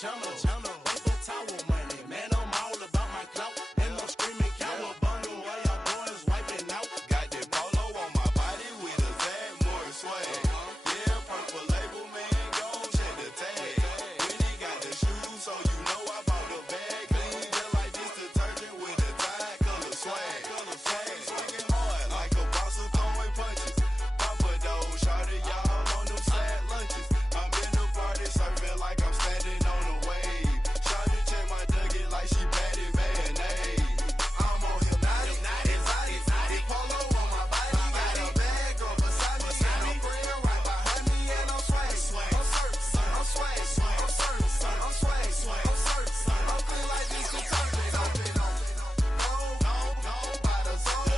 channel. Paper towel money, man, I'm all about my clout. And I'm screaming cowabunga while y'all boys wiping out. Got that polo on my body with a Zach Morris swag. Yeah, purple label, man, gon' check the tag. When he got the shoes, so you know I bought the bag. Clean just like this detergent with a Tide color swag. Swinging hard like a boss of throwing punches. Papa Doe, shorty, y'all on them sad lunches. I'm in the party surfing like I'm standing on a wave. Shorty check my nugget like she batted mayonnaise. I'm on hypnotic, exotic, polo on my body. Got a bag on beside me, and I'm praying right behind me, and I'm swag. I'm surf, I'm swag, I'm surf, I'm swag, I'm surf, I'm clean like this detergent. On by the zone,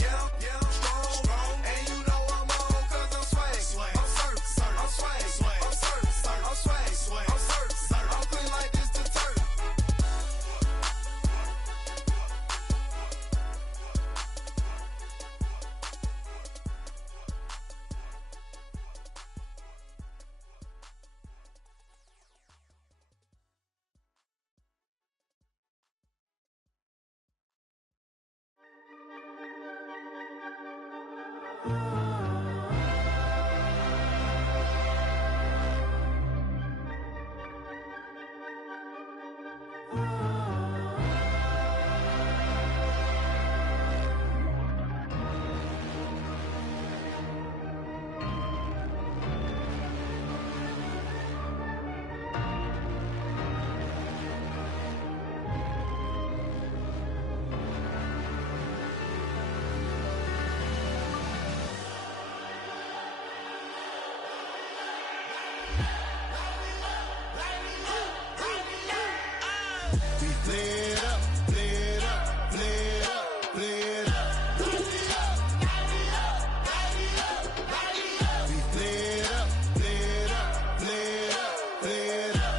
yeah, strong, and you know I'm on 'cause I'm swag. I'm surf, I'm swag, I'm surf, I'm swag, I'm surf, I'm clean like this detergent. We flared up, flared up, flared up, flared up. We flared up, flared up, flared up, flared up.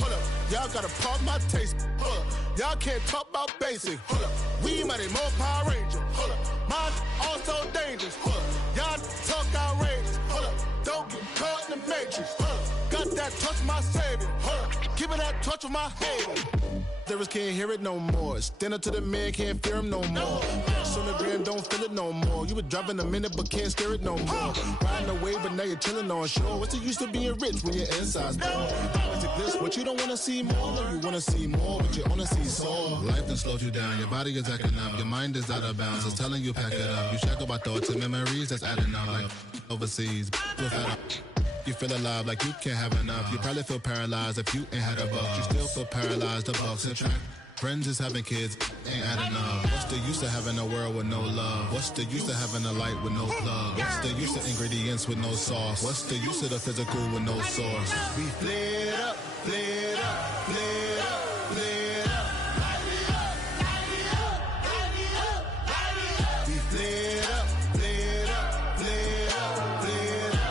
Hold up, y'all gotta pump my taste. Hold up, y'all can't talk about basic. Hold up, we mighty more Power Ranger. Hold up, mine also dangerous. Hold up, y'all talk outrageous. Hold up, don't get caught in the matrix. Hold up. Got that touch of my savior. Give it that touch of my haters. Lyrics can't hear it no more. Stand up to the man, can't fear him no more. On the gram, don't feel it no more. You were driving a minute, but can't steer it no more. Riding away, but now you're chilling on shore. What's the use of being rich when your inside's poor? Always exist, but you don't wanna see more. You wanna see more, but you wanna see sore. Life done slowed you down. Your body is acting up. Your mind is out of bounds. It's telling you pack it up. You check about thoughts and memories that's adding up. Like overseas, you feel alive like you can't have enough. You probably feel paralyzed if you ain't had a buck. You still feel paralyzed, the bucks and track. Friends is having kids, ain't adding up. What's the use of having a world with no love? What's the use of having a light with no plug? What's the use of ingredients with no sauce? What's the use of the physical with no source? We flared up, flared up, flared up, flared up. We flared up, flared up, flared up, flared up.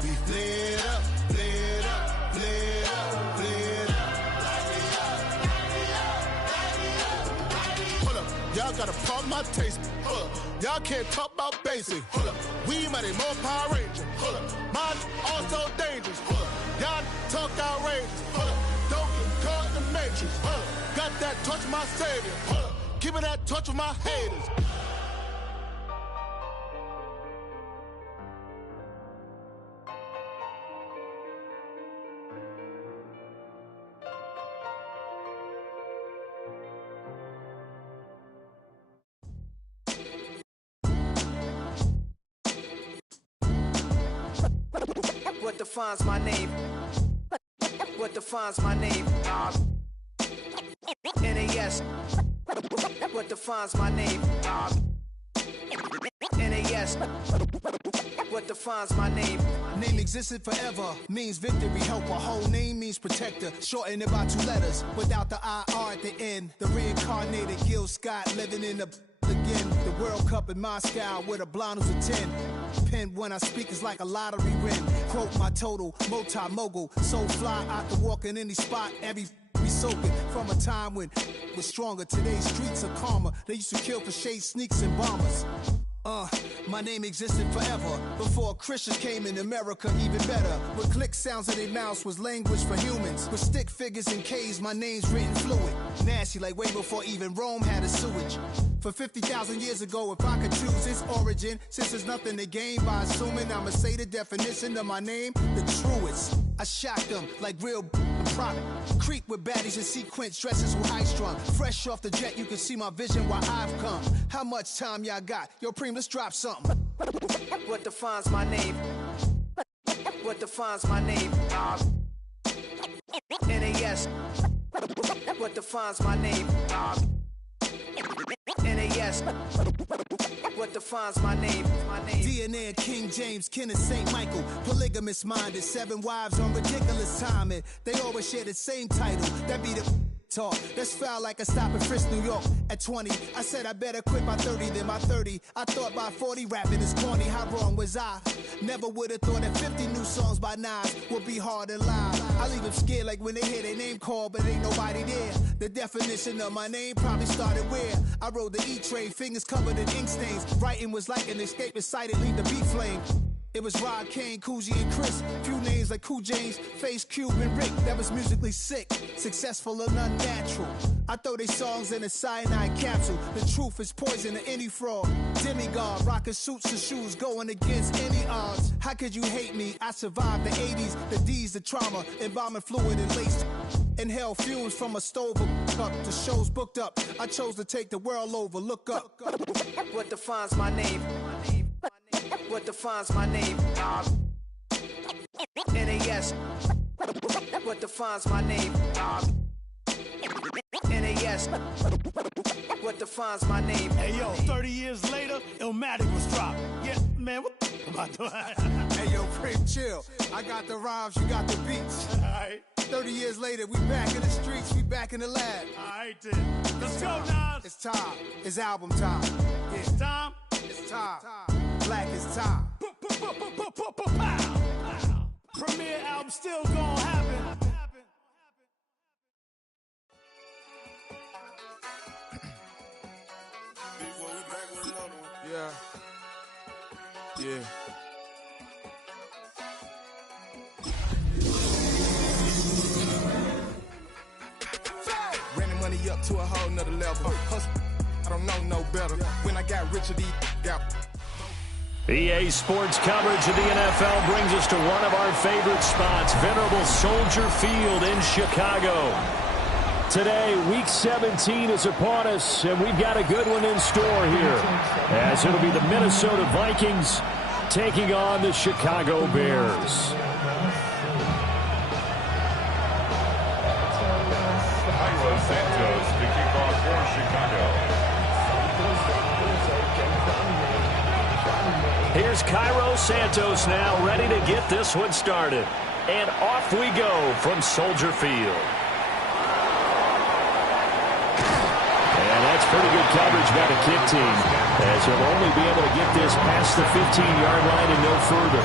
We flared up, flared up, flared up, flared up. Hold up, y'all gotta pump my taste. Hold up, y'all can't talk about basic. Hold up, we mighty more Power Ranger. Hold up, mine also dangerous. Hold up, y'all talk outrageous. Hold up, don't get caught in the matrix. Hold up, got that touch of my savior. Hold up, give me that touch of my haters. What defines my name? What defines my name? NAS. What defines my name? NAS. What defines my name? Name existed forever, means victory, helper. Whole name means protector, shortened it by 2 letters, without the IR at the end. The reincarnated Gil Scott living in the again. The World Cup in Moscow with a blonde who's a 10. Pen when I speak is like a lottery win. Quote my total, multi-mogul. So fly, I can walk in any spot, every be soaking. From a time when was stronger, today's streets are calmer. They used to kill for shade sneaks and bombers. My name existed forever, before Christians came in America, even better. With click sounds in their mouths was language for humans. With stick figures and K's, my name's written fluid. Nasty like way before even Rome had a sewage. For 50,000 years ago, if I could choose its origin, since there's nothing to gain by assuming, I'ma say the definition of my name, the truest. I shocked them like real product. Creep with baddies in sequence, dresses with high strung. Fresh off the jet, you can see my vision where I've come. How much time y'all got? Yo, Preem, let's drop something. What defines my name? What defines my name? NAS. What defines my name? NAS. What defines my name? DNA of King James, kin of St. Michael. Polygamous minded, 7 wives on ridiculous timing. They always share the same title. That be the talk. That's foul like a stop in Frisk, New York. At 20, I said I better quit by 30 than by 30. I thought by 40 rapping is corny. How wrong was I? Never would have thought that 50 new songs by Nas would be hard and live. I leave them scared like when they hear their name called, but ain't nobody there. The definition of my name probably started where I rode the E-train, fingers covered in ink stains. Writing was like an escape inside it, leave the beat flame. It was Rod, Kane, Coogee, and Chris. Few names like Cool James, Face, Cube, and Rick. That was musically sick, successful and unnatural. I throw they songs in a cyanide capsule. The truth is poison to any fraud. Demigod, rocking suits and shoes, going against any odds. How could you hate me? I survived the 80s, the D's, the trauma, embalming fluid and laced. Inhale fumes from a stove up to shows booked up. I chose to take the world over. Look up. What defines my name? What defines my name? NAS. What defines my name? NAS. What defines my name? Hey yo, 30 years later, Illmatic was dropped. Yeah, man, what am I doing? Hey yo, Preem, chill. I got the rhymes, you got the beats. Alright. 30 years later, we back in the streets, we back in the lab. Alright then. Let's go, Nas. It's time. It's album time. Yeah. It's time. It's time. Black is time. Premiere album still gonna happen. Yeah. Yeah. Ran the money up to a whole nother level. Hustle, I don't know no better. When I got rich, these got. EA Sports coverage of the NFL brings us to one of our favorite spots, venerable Soldier Field in Chicago. Today, Week 17 is upon us, and we've got a good one in store here, as it'll be the Minnesota Vikings taking on the Chicago Bears. Cairo Santos to kick off for Chicago. Here's Cairo Santos now, ready to get this one started. And off we go from Soldier Field. And that's pretty good coverage by the kick team, as he'll only be able to get this past the 15-yard line and no further.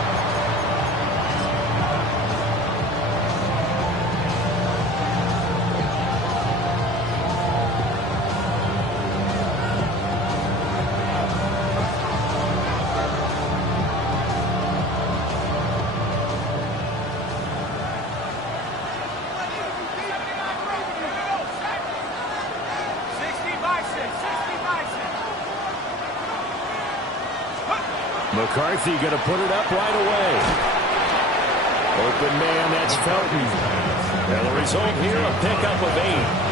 McCarthy going to put it up right away. Open man, that's Felton. And the result here, a pickup of 8.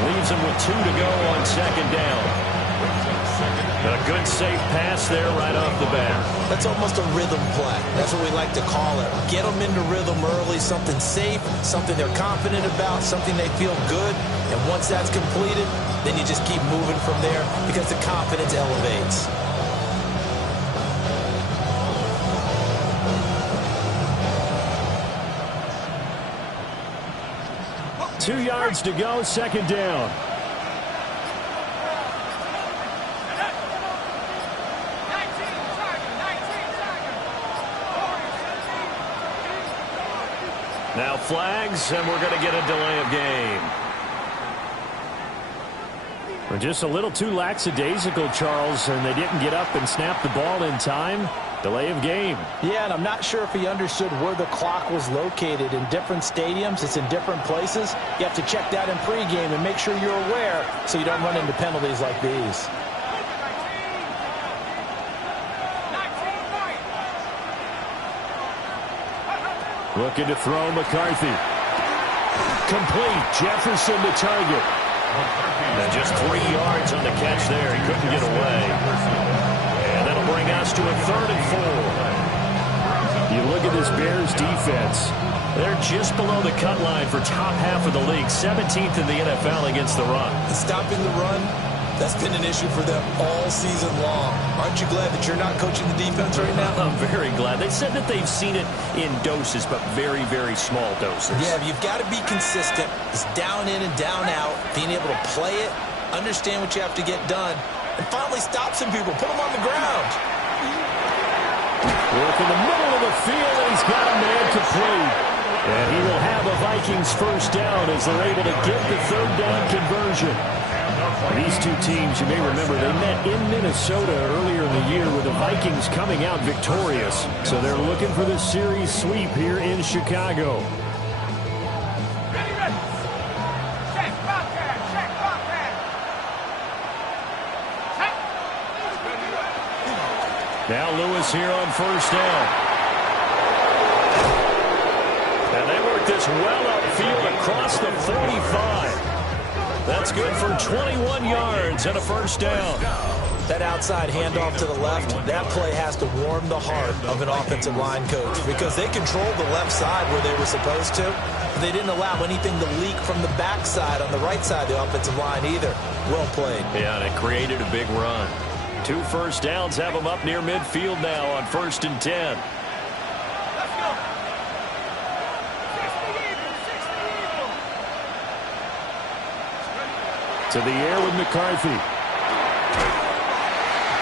Leaves him with 2 to go on second down. A good safe pass there right off the bat. That's almost a rhythm play. That's what we like to call it. Get them into rhythm early, something safe, something they're confident about, something they feel good. And once that's completed, then you just keep moving from there because the confidence elevates. 2 yards to go, second down. Now flags, and we're going to get a delay of game. Well, just a little too lackadaisical, Charles, and they didn't get up and snap the ball in time. Delay of game. Yeah, and I'm not sure if he understood where the clock was located. In different stadiums, it's in different places. You have to check that in pregame and make sure you're aware so you don't run into penalties like these. Looking to throw McCarthy. Complete. Jefferson to target. And just 3 yards on the catch there. He couldn't get away. And that'll bring us to a 3rd and 4. You look at this Bears defense. They're just below the cut line for top half of the league. 17th in the NFL against the run. Stopping the run, that's been an issue for them all season long. Aren't you glad that you're not coaching the defense right now? I'm very glad. They said that they've seen it in doses, but very, very small doses. Yeah, you've got to be consistent. It's down in and down out, being able to play it, understand what you have to get done, and finally stop some people, put them on the ground. Work in the middle of the field, and he's got a man complete. And he will have a Vikings first down as they're able to get the 3rd down conversion. These two teams, you may remember, they met in Minnesota earlier in the year with the Vikings coming out victorious. So they're looking for the series sweep here in Chicago. Now Lewis here on first down. And they work this well upfield across the 45. That's good for 21 yards and a first down. That outside handoff to the left, that play has to warm the heart of an offensive line coach because they controlled the left side where they were supposed to. But they didn't allow anything to leak from the backside on the right side of the offensive line either. Well played. Yeah, and it created a big run. 2 first downs have them up near midfield now on 1st and 10. To the air with McCarthy.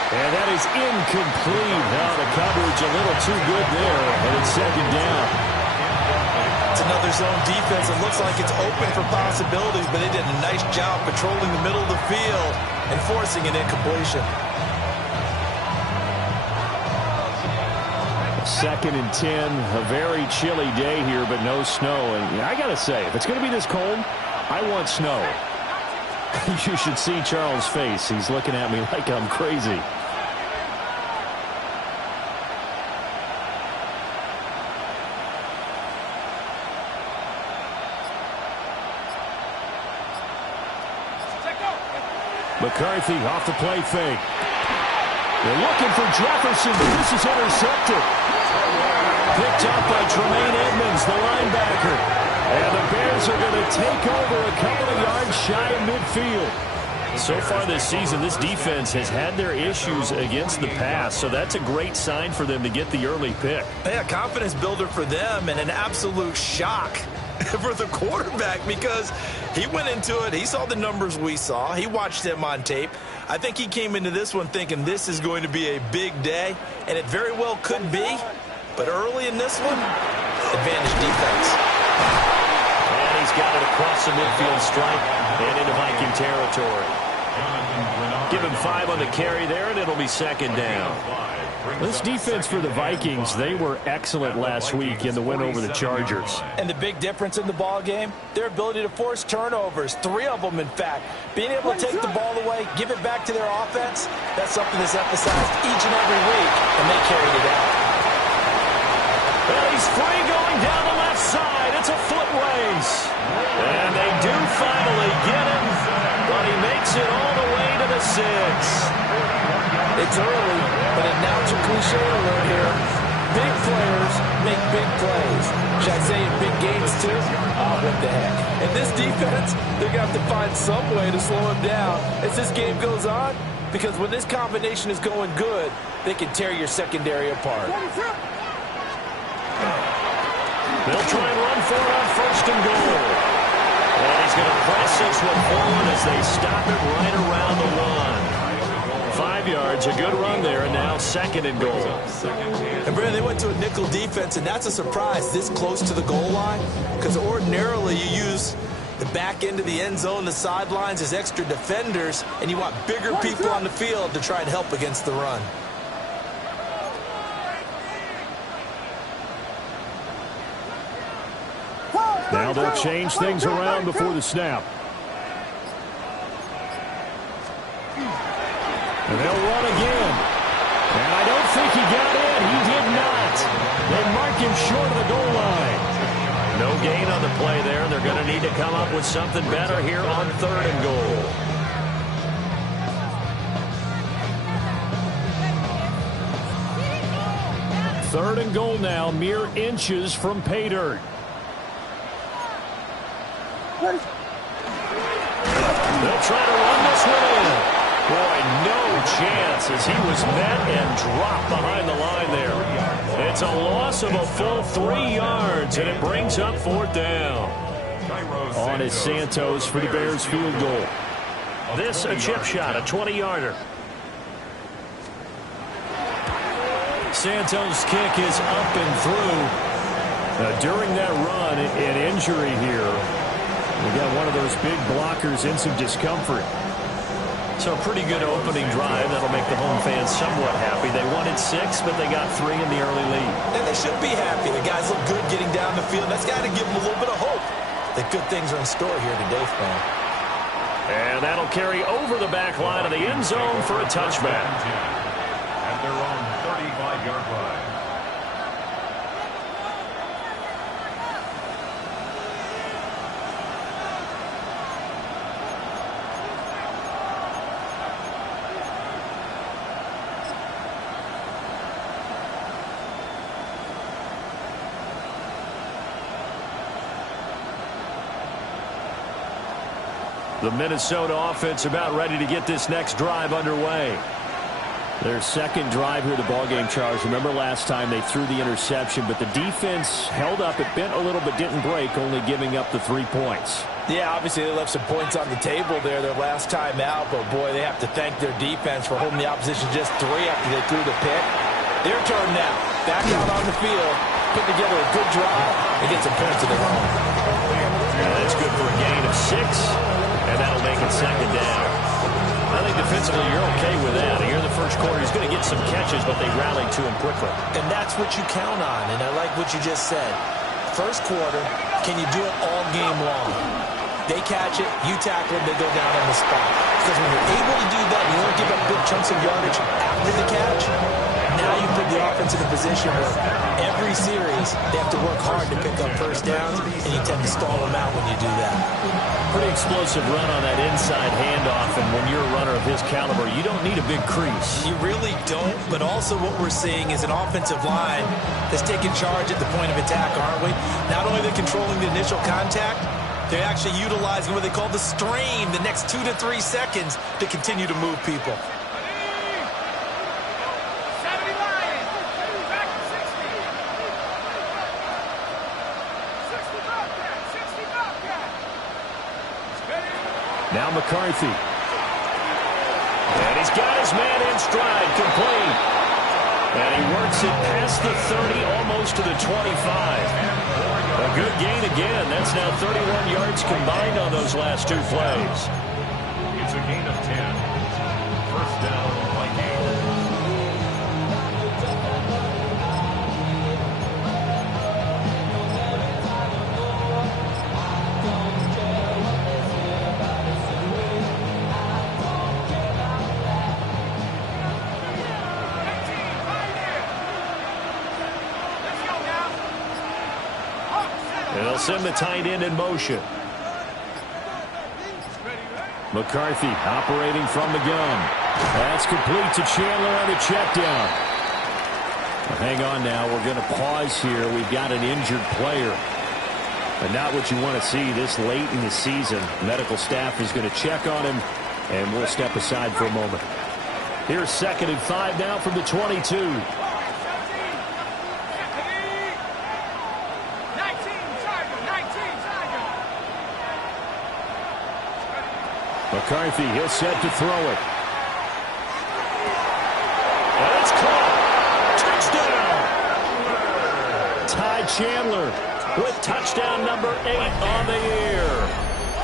And that is incomplete. Now the coverage a little too good there, and it's 2nd down. It's another zone defense. It looks like it's open for possibilities, but they did a nice job patrolling the middle of the field and forcing an incompletion. 2nd and 10, a very chilly day here, but no snow. And I got to say, if it's going to be this cold, I want snow. You should see Charles' face. He's looking at me like I'm crazy. McCarthy off the play fake. They're looking for Jefferson, but this is intercepted. Picked up by Tremaine Edmonds, the linebacker. And the Bears are going to take over a couple of yards shy of midfield. So far this season, this defense has had their issues against the pass, so that's a great sign for them to get the early pick. Yeah, confidence builder for them and an absolute shock for the quarterback because he went into it. He saw the numbers we saw. He watched them on tape. I think he came into this one thinking this is going to be a big day, and it very well could be. But early in this one, advantage defense. And he's got it across the midfield stripe and into Viking territory. Give him 5 on the carry there, and it'll be 2nd down. This defense for the Vikings, they were excellent last week in the win over the Chargers. And the big difference in the ball game, their ability to force turnovers, 3 of them, in fact. Being able to take the ball away, give it back to their offense, that's something that's emphasized each and every week, and they carried it out. Well, he's free going down the left side. It's a foot race. And they do finally get him, but he makes it all the way to the 6. It's early, but announce a cliche alert here. Big players make big plays. Should I say in big games too? Oh, what the heck. And this defense, they're going to have to find some way to slow him down as this game goes on, because when this combination is going good, they can tear your secondary apart. They'll try and run for it on 1st and goal. And he's going to press this one forward as they stop it right around the 1. 5 yards, a good run there, and now 2nd and goal. And Brandon, they went to a nickel defense, and that's a surprise this close to the goal line, because ordinarily you use The back end of the end zone, the sidelines, there's extra defenders, and you want bigger people on the field to try and help against the run. Now they'll change things around before the snap. And they'll run again. And I don't think he got in. He did not. They mark him short of the goal line. No gain on the play there. They're going to need to come up with something better here on 3rd and goal. Third and goal now, mere inches from pay dirt. They'll try to run this one in. Boy, no chance as he was met and dropped behind the line there. It's a loss of a full 3 yards, and it brings up 4th down. On is Santos for the Bears field goal. This a chip shot, a 20-yarder. Santos' kick is up and through. During that run, an injury here. We got one of those big blockers in some discomfort. So a pretty good opening drive. That'll make the home fans somewhat happy. They wanted 6, but they got 3 in the early lead. And they should be happy. The guys look good getting down the field. That's got to give them a little bit of hope that good things are in store here today, Frank. And that'll carry over the back line of the end zone for a touchback. At their own 35-yard line. The Minnesota offense about ready to get this next drive underway. Their second drive here of the ballgame, Charles. Remember last time they threw the interception, but the defense held up. It bent a little but didn't break, only giving up the 3 points. Yeah, obviously they left some points on the table there their last time out, but boy, they have to thank their defense for holding the opposition just 3 after they threw the pick. Their turn now. Back out on the field, put together a good drive, and get some points of their own. And that's good for a gain of 6. And that'll make it 2nd down. I think defensively you're okay with that. Here in the first quarter, he's going to get some catches, but they rallied to him quickly. And that's what you count on, and I like what you just said. First quarter, can you do it all game long? They catch it, you tackle them, they go down on the spot. Because when you're able to do that, you don't give up big chunks of yardage after the catch. Now you put the offense in a position where every series they have to work hard to pick up first downs, and you tend to stall them out when you do that. Pretty explosive run on that inside handoff, and when you're a runner of his caliber, you don't need a big crease. You really don't, but also what we're seeing is an offensive line that's taking charge at the point of attack, aren't we? Not only are they controlling the initial contact, they're actually utilizing what they call the strain, the next 2 to 3 seconds to continue to move people. Now McCarthy. And he's got his man in stride, complete. And he works it past the 30, almost to the 25. A good gain again. That's now 31 yards combined on those last 2 plays. It's a gain of 10. First down, Vikings. And they'll send the tight end in motion. McCarthy operating from the gun. That's complete to Chandler on the check down. Well, hang on now. We're going to pause here. We've got an injured player. But not what you want to see this late in the season. Medical staff is going to check on him, and we'll step aside for a moment. Here's 2nd and 5 now from the 22. McCarthy, he'll set to throw it. And it's caught. Touchdown. Ty Chandler with touchdown number 8 on the year.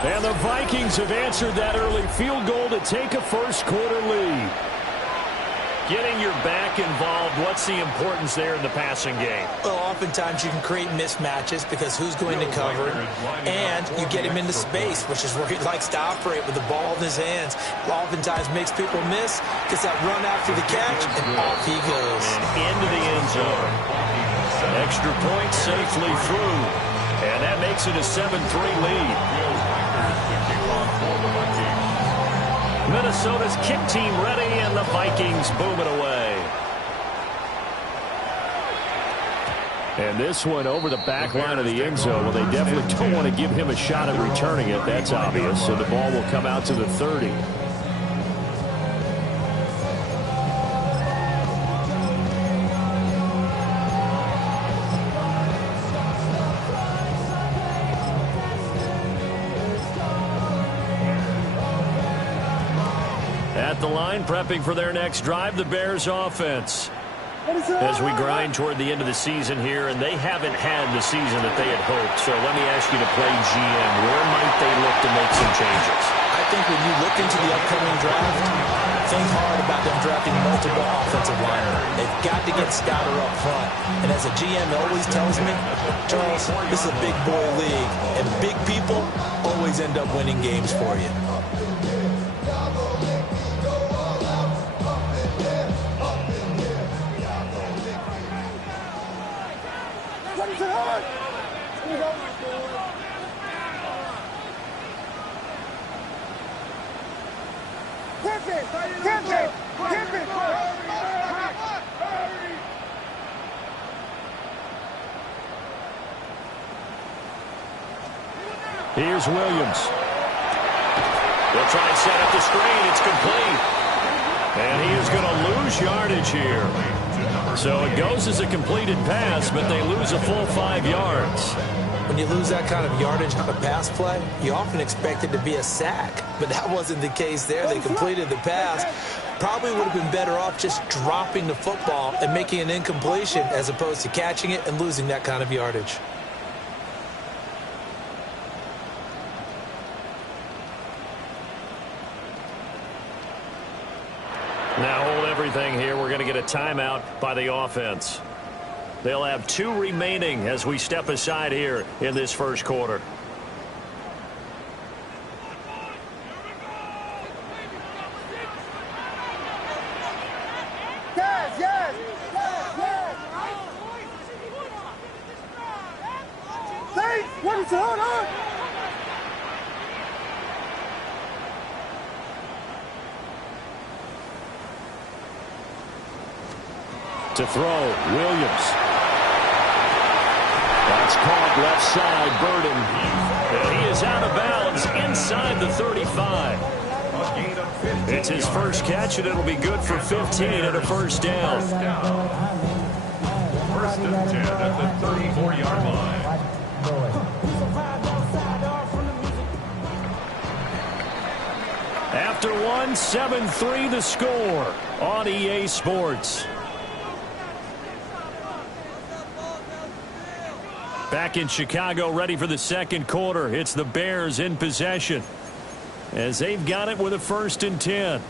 And the Vikings have answered that early field goal to take a first-quarter lead. Getting your back involved, what's the importance there in the passing game? Well, oftentimes you can create mismatches because who's going to cover, and you get him into space, which is where he likes to operate with the ball in his hands. Oftentimes makes people miss, gets that run after the catch, and off he goes. And into the end zone. Extra point safely through, and that makes it a 7-3 lead. Minnesota's kick team ready, and the Vikings boom it away. And this one over the back line of the end zone. Well, they definitely don't want to give him a shot at returning it. That's obvious. So the ball will come out to the 30. At the line, prepping for their next drive, the Bears offense. As we grind toward the end of the season here, and they haven't had the season that they had hoped. So let me ask you to play GM. Where might they look to make some changes? I think when you look into the upcoming draft, think hard about them drafting multiple offensive linemen. They've got to get Stouter up front. And as a GM always tells me, Charles, this is a big boy league, and big people always end up winning games for you. Here's Williams. They'll try and set up the screen. It's complete. And he is going to lose yardage here. So it goes as a completed pass, but they lose a full 5 yards. When you lose that kind of yardage on a pass play, you often expect it to be a sack. But that wasn't the case there. They completed the pass. Probably would have been better off just dropping the football and making an incompletion as opposed to catching it and losing that kind of yardage. Now hold everything here. We're going to get a timeout by the offense. They'll have 2 remaining as we step aside here in this first quarter. To throw, Williams. That's caught left side, Burden. And he is out of bounds inside the 35. It's his first catch, and it'll be good for 15 and a first down. First and 10 at the 34-yard line. After one, 7-3 the score on EA Sports. Back in Chicago, ready for the second quarter. It's the Bears in possession as they've got it with a 1st and 10.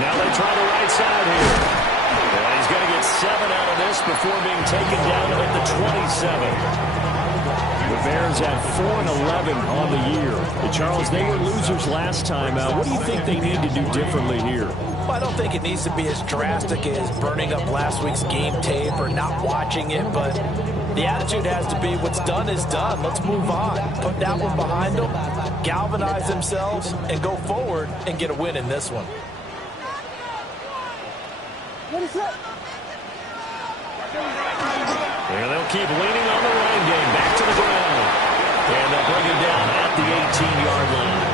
Now they try the right side here. And he's going to get 7 out of this before being taken down at the 27. The Bears at 4-11 on the year. Charles, they were losers last time out. What do you think they need to do differently here? Well, I don't think it needs to be as drastic as burning up last week's game tape or not watching it, but the attitude has to be what's done is done. Let's move on. Put that one behind them, galvanize themselves, and go forward and get a win in this one. And they'll keep leaning on the running game. Back to the ground. And they'll bring him down at the 18-yard line.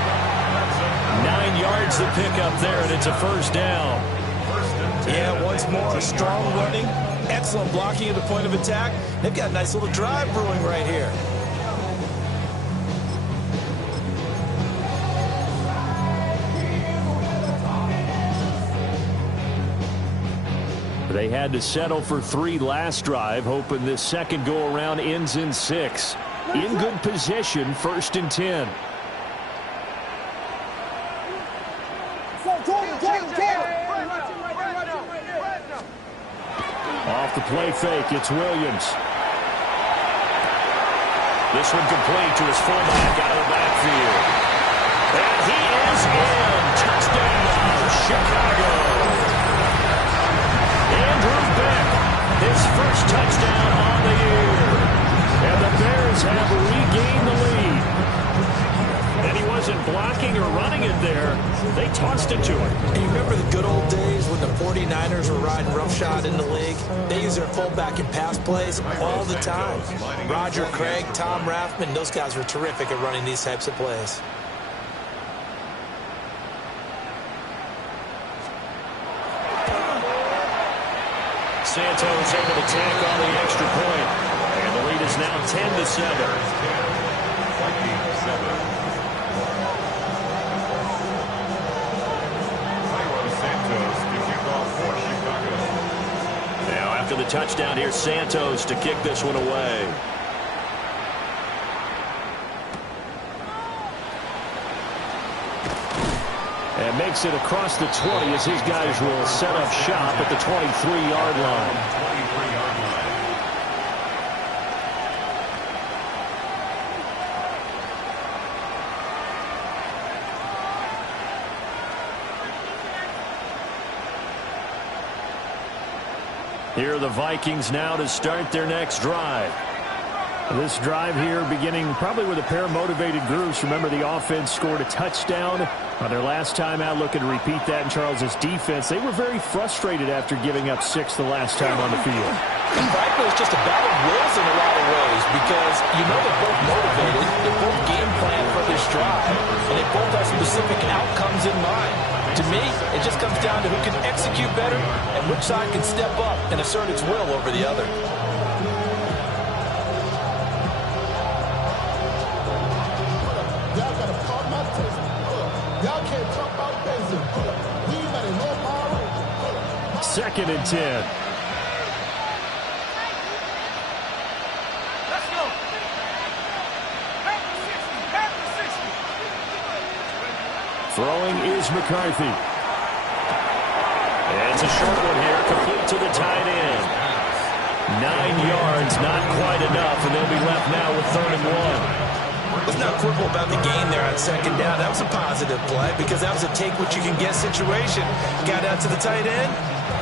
9 yards to pick up there, and it's a first down. Yeah, once more, a strong running Excellent blocking at the point of attack. They've got a nice little drive brewing right here. They had to settle for 3 last drive, hoping this second go-around ends in 6. In good position, 1st and 10. Off the play fake, it's Williams. This one complete to his fullback out of the backfield. And he is in. Touchdown, Chicago. Andrew Beck, his first touchdown on the year. And the Bears have regained the lead. And he wasn't blocking or running it there. They tossed it to him. And you remember the good old days when the 49ers were riding roughshod in the league? They use their fullback in pass plays all the time. Roger Craig, Tom Rathman, those guys were terrific at running these types of plays. Santos able to tack on the extra point. And the lead is now 10-7. Now after the touchdown, here's Santos to kick this one away. And makes it across the 20 as his guys will set up shop at the 23-yard line. Here are the Vikings now to start their next drive. This drive here beginning probably with a pair of motivated groups. Remember, the offense scored a touchdown on their last time out. Looking to repeat that in Charles's defense. They were very frustrated after giving up 6 the last time on the field. And frankly, it's just a battle of wills in a lot of ways because you know they're both motivated. They both game plan for this drive, and they both have specific outcomes in mind. To me, it just comes down to who can execute better and which side can step up and assert its will over the other. Y'all can't talk about basic. We better know power. 2nd and 10. Let's go. Back to 60. Back to 60. Throwing is McCarthy. And it's a short one here, complete to the tight end. 9 yards, not quite enough, and they'll be left now with 3rd and 1. Let's not quibble about the gain there on 2nd down. That was a positive play because that was a take-what-you-can-get situation. Got out to the tight end.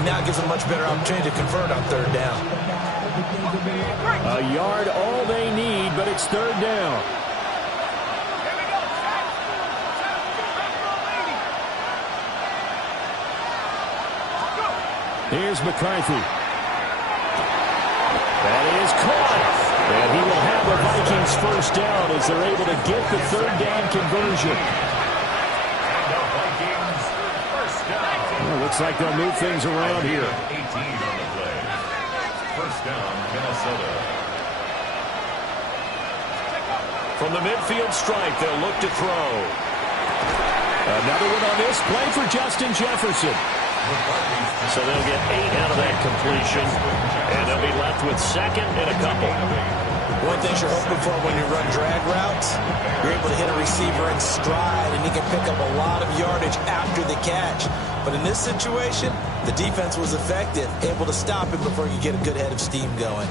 Now it gives them a much better opportunity to convert on 3rd down. A yard all they need, but it's 3rd down. Here's McCarthy. That is caught. And he will have the Vikings first down as they're able to get the 3rd down conversion. Well, looks like they'll move things around here. 18 on the play. First down, Minnesota. From the midfield stripe, they'll look to throw. Another one on this play for Justin Jefferson. So they'll get 8 out of that completion, and they'll be left with 2nd and a couple. One thing you're hoping for when you run drag routes, you're able to hit a receiver in stride, and he can pick up a lot of yardage after the catch. But in this situation, the defense was effective, able to stop him before you get a good head of steam going.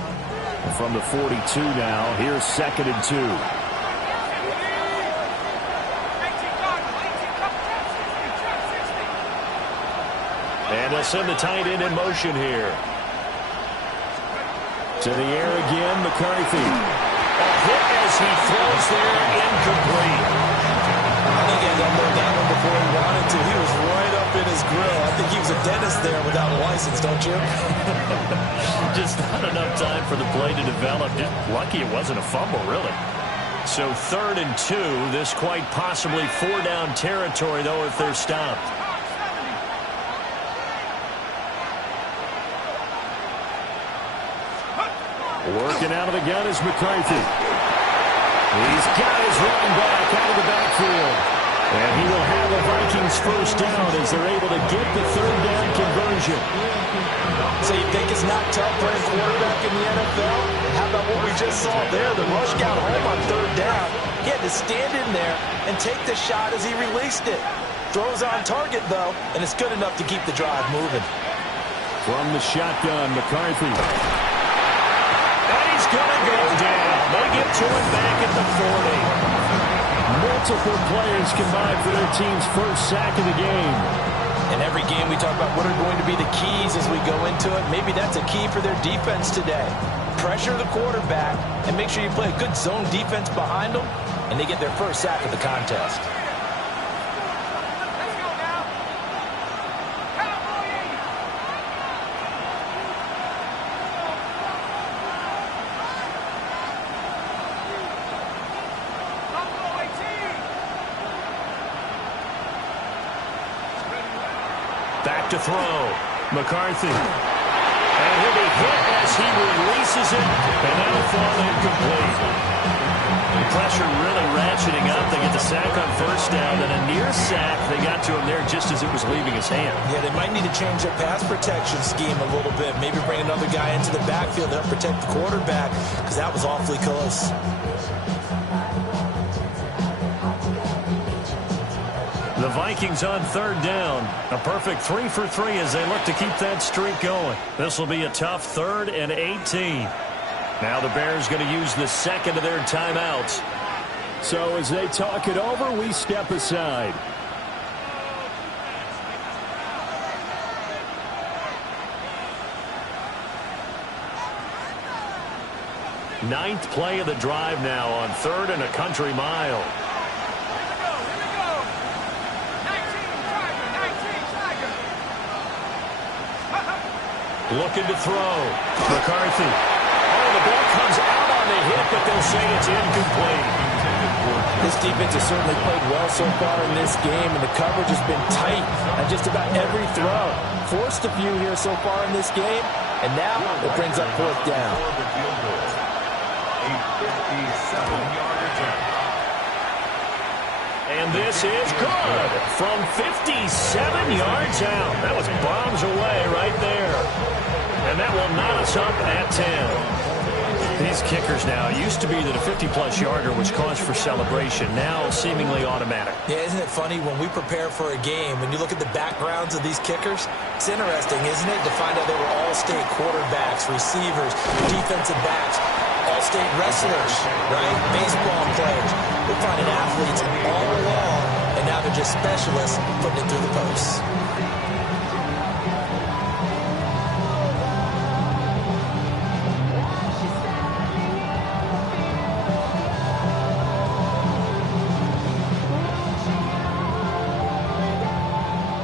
From the 42 now, here's 2nd and 2. And they'll send the tight end in motion here. To the air again, McCarthy. A hit as he throws there, incomplete. I think he had that ball down before he wanted to. He was right up in his grill. I think he was a dentist there without a license, don't you? Just not enough time for the play to develop. Just lucky it wasn't a fumble, really. So 3rd and 2. This quite possibly 4-down territory, though, if they're stopped. Working out of the gun is McCarthy. He's got his running back out of the backfield. And he will have the Vikings first down as they're able to get the third down conversion. So you think it's not tough playing quarterback in the NFL? How about what we just saw there? The rush got home on third down. He had to stand in there and take the shot as he released it. Throws on target, though, and it's good enough to keep the drive moving. From the shotgun, McCarthy. And he's going to go down. They get to him back at the 40. Multiple players combined for their team's first sack of the game. In every game we talk about what are going to be the keys as we go into it. Maybe that's a key for their defense today. Pressure the quarterback and make sure you play a good zone defense behind them, and they get their first sack of the contest. Back to throw. McCarthy. And he'll be hit as he releases it. And that'll fall incomplete. The pressure really ratcheting up. They get the sack on first down. And a near sack. They got to him there just as it was leaving his hand. Yeah, they might need to change their pass protection scheme a little bit. Maybe bring another guy into the backfield to help protect the quarterback, because that was awfully close. The Vikings on third down. A perfect 3 for 3 as they look to keep that streak going. This will be a tough 3rd and 18. Now the Bears going to use the second of their timeouts. So as they talk it over, we step aside. Ninth play of the drive now on 3rd and a country mile. Looking to throw. McCarthy. Oh, the ball comes out on the hit, but they'll say it's incomplete. This defense has certainly played well so far in this game, and the coverage has been tight on just about every throw. Forced a few here so far in this game, and now it brings up 4th down. A 57-yard attempt. And this is good from 57 yards out. That was bombs away right there. And that will knot us up at 10. These kickers now, it used to be that a 50-plus yarder was cause for celebration. Now seemingly automatic. Yeah, isn't it funny when we prepare for a game, when you look at the backgrounds of these kickers, it's interesting, isn't it, to find out they were all-state quarterbacks, receivers, defensive backs, all-state wrestlers, right? Baseball players. We're finding athletes all along, and now they're just specialists putting it through the posts.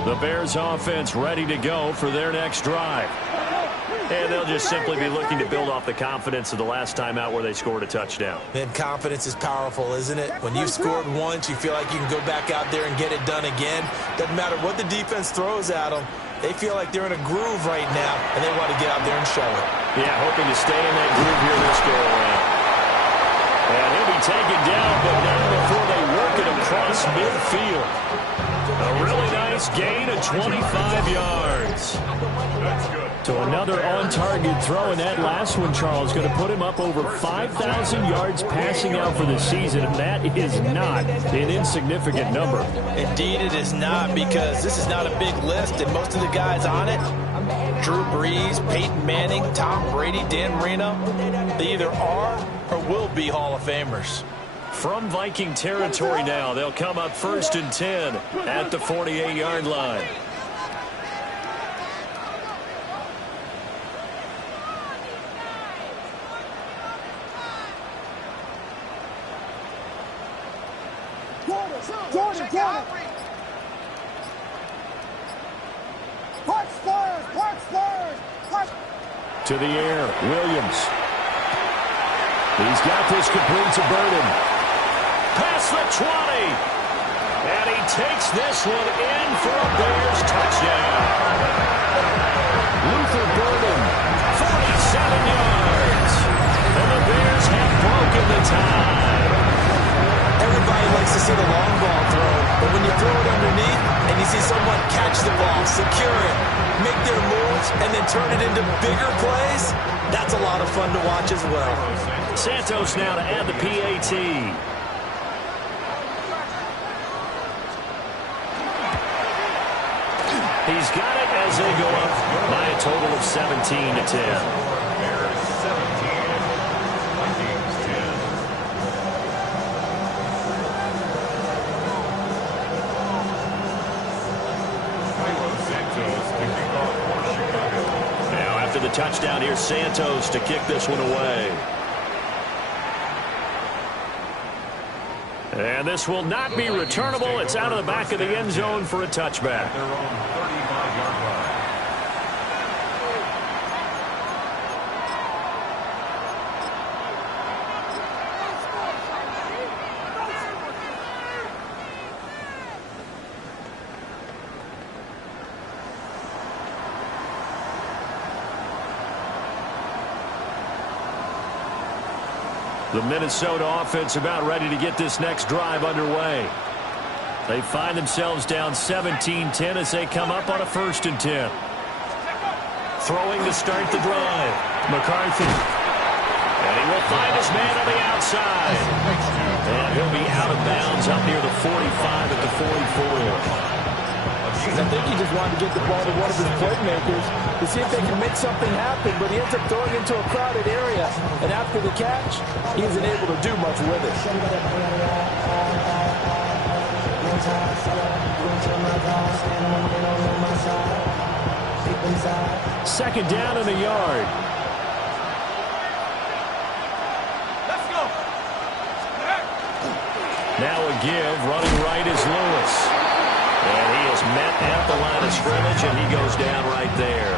The Bears offense ready to go for their next drive. And they'll just simply be looking to build off the confidence of the last time out where they scored a touchdown. And confidence is powerful, isn't it? When you've scored once, you feel like you can go back out there and get it done again. Doesn't matter what the defense throws at them. They feel like they're in a groove right now, and they want to get out there and show it. Yeah, hoping to stay in that groove here this go-around. And he'll be taken down, but not before they work it across midfield. A really nice gain of 25 yards. That's good. So another on-target throw, and that last one, Charles, going to put him up over 5,000 yards passing out for the season, and that is not an insignificant number. Indeed it is not, because this is not a big list, and most of the guys on it, Drew Brees, Peyton Manning, Tom Brady, Dan Marino, they either are or will be Hall of Famers. From Viking territory now, they'll come up 1st and 10 at the 48-yard line. Jordan. To the air, Williams. He's got this complete to Burden. Past the 20. And he takes this one in for a Bears touchdown. Luther Burden, 47 yards. broken the tie. Everybody likes to see the long ball thrown, but when you throw it underneath and you see someone catch the ball, secure it, make their moves, and then turn it into bigger plays, that's a lot of fun to watch as well. Santos now to add the PAT. He's got it as they go up by a total of 17-10. Now after the touchdown, here's Santos to kick this one away. And this will not be returnable. It's out of the back of the end zone for a touchback. Their own 35-yard line. The Minnesota offense about ready to get this next drive underway. They find themselves down 17-10 as they come up on a 1st and 10. Throwing to start the drive. McCarthy. And he will find his man on the outside. And he'll be out of bounds up near the 45 at the 44. I think he just wanted to get the ball to one of his playmakers to see if they can make something happen, but he ends up throwing into a crowded area. And after the catch, he isn't able to do much with it. Second down in the yard. Let's go. Now a give. Running right is Lewis. And he is met at the line of scrimmage, and he goes down right there.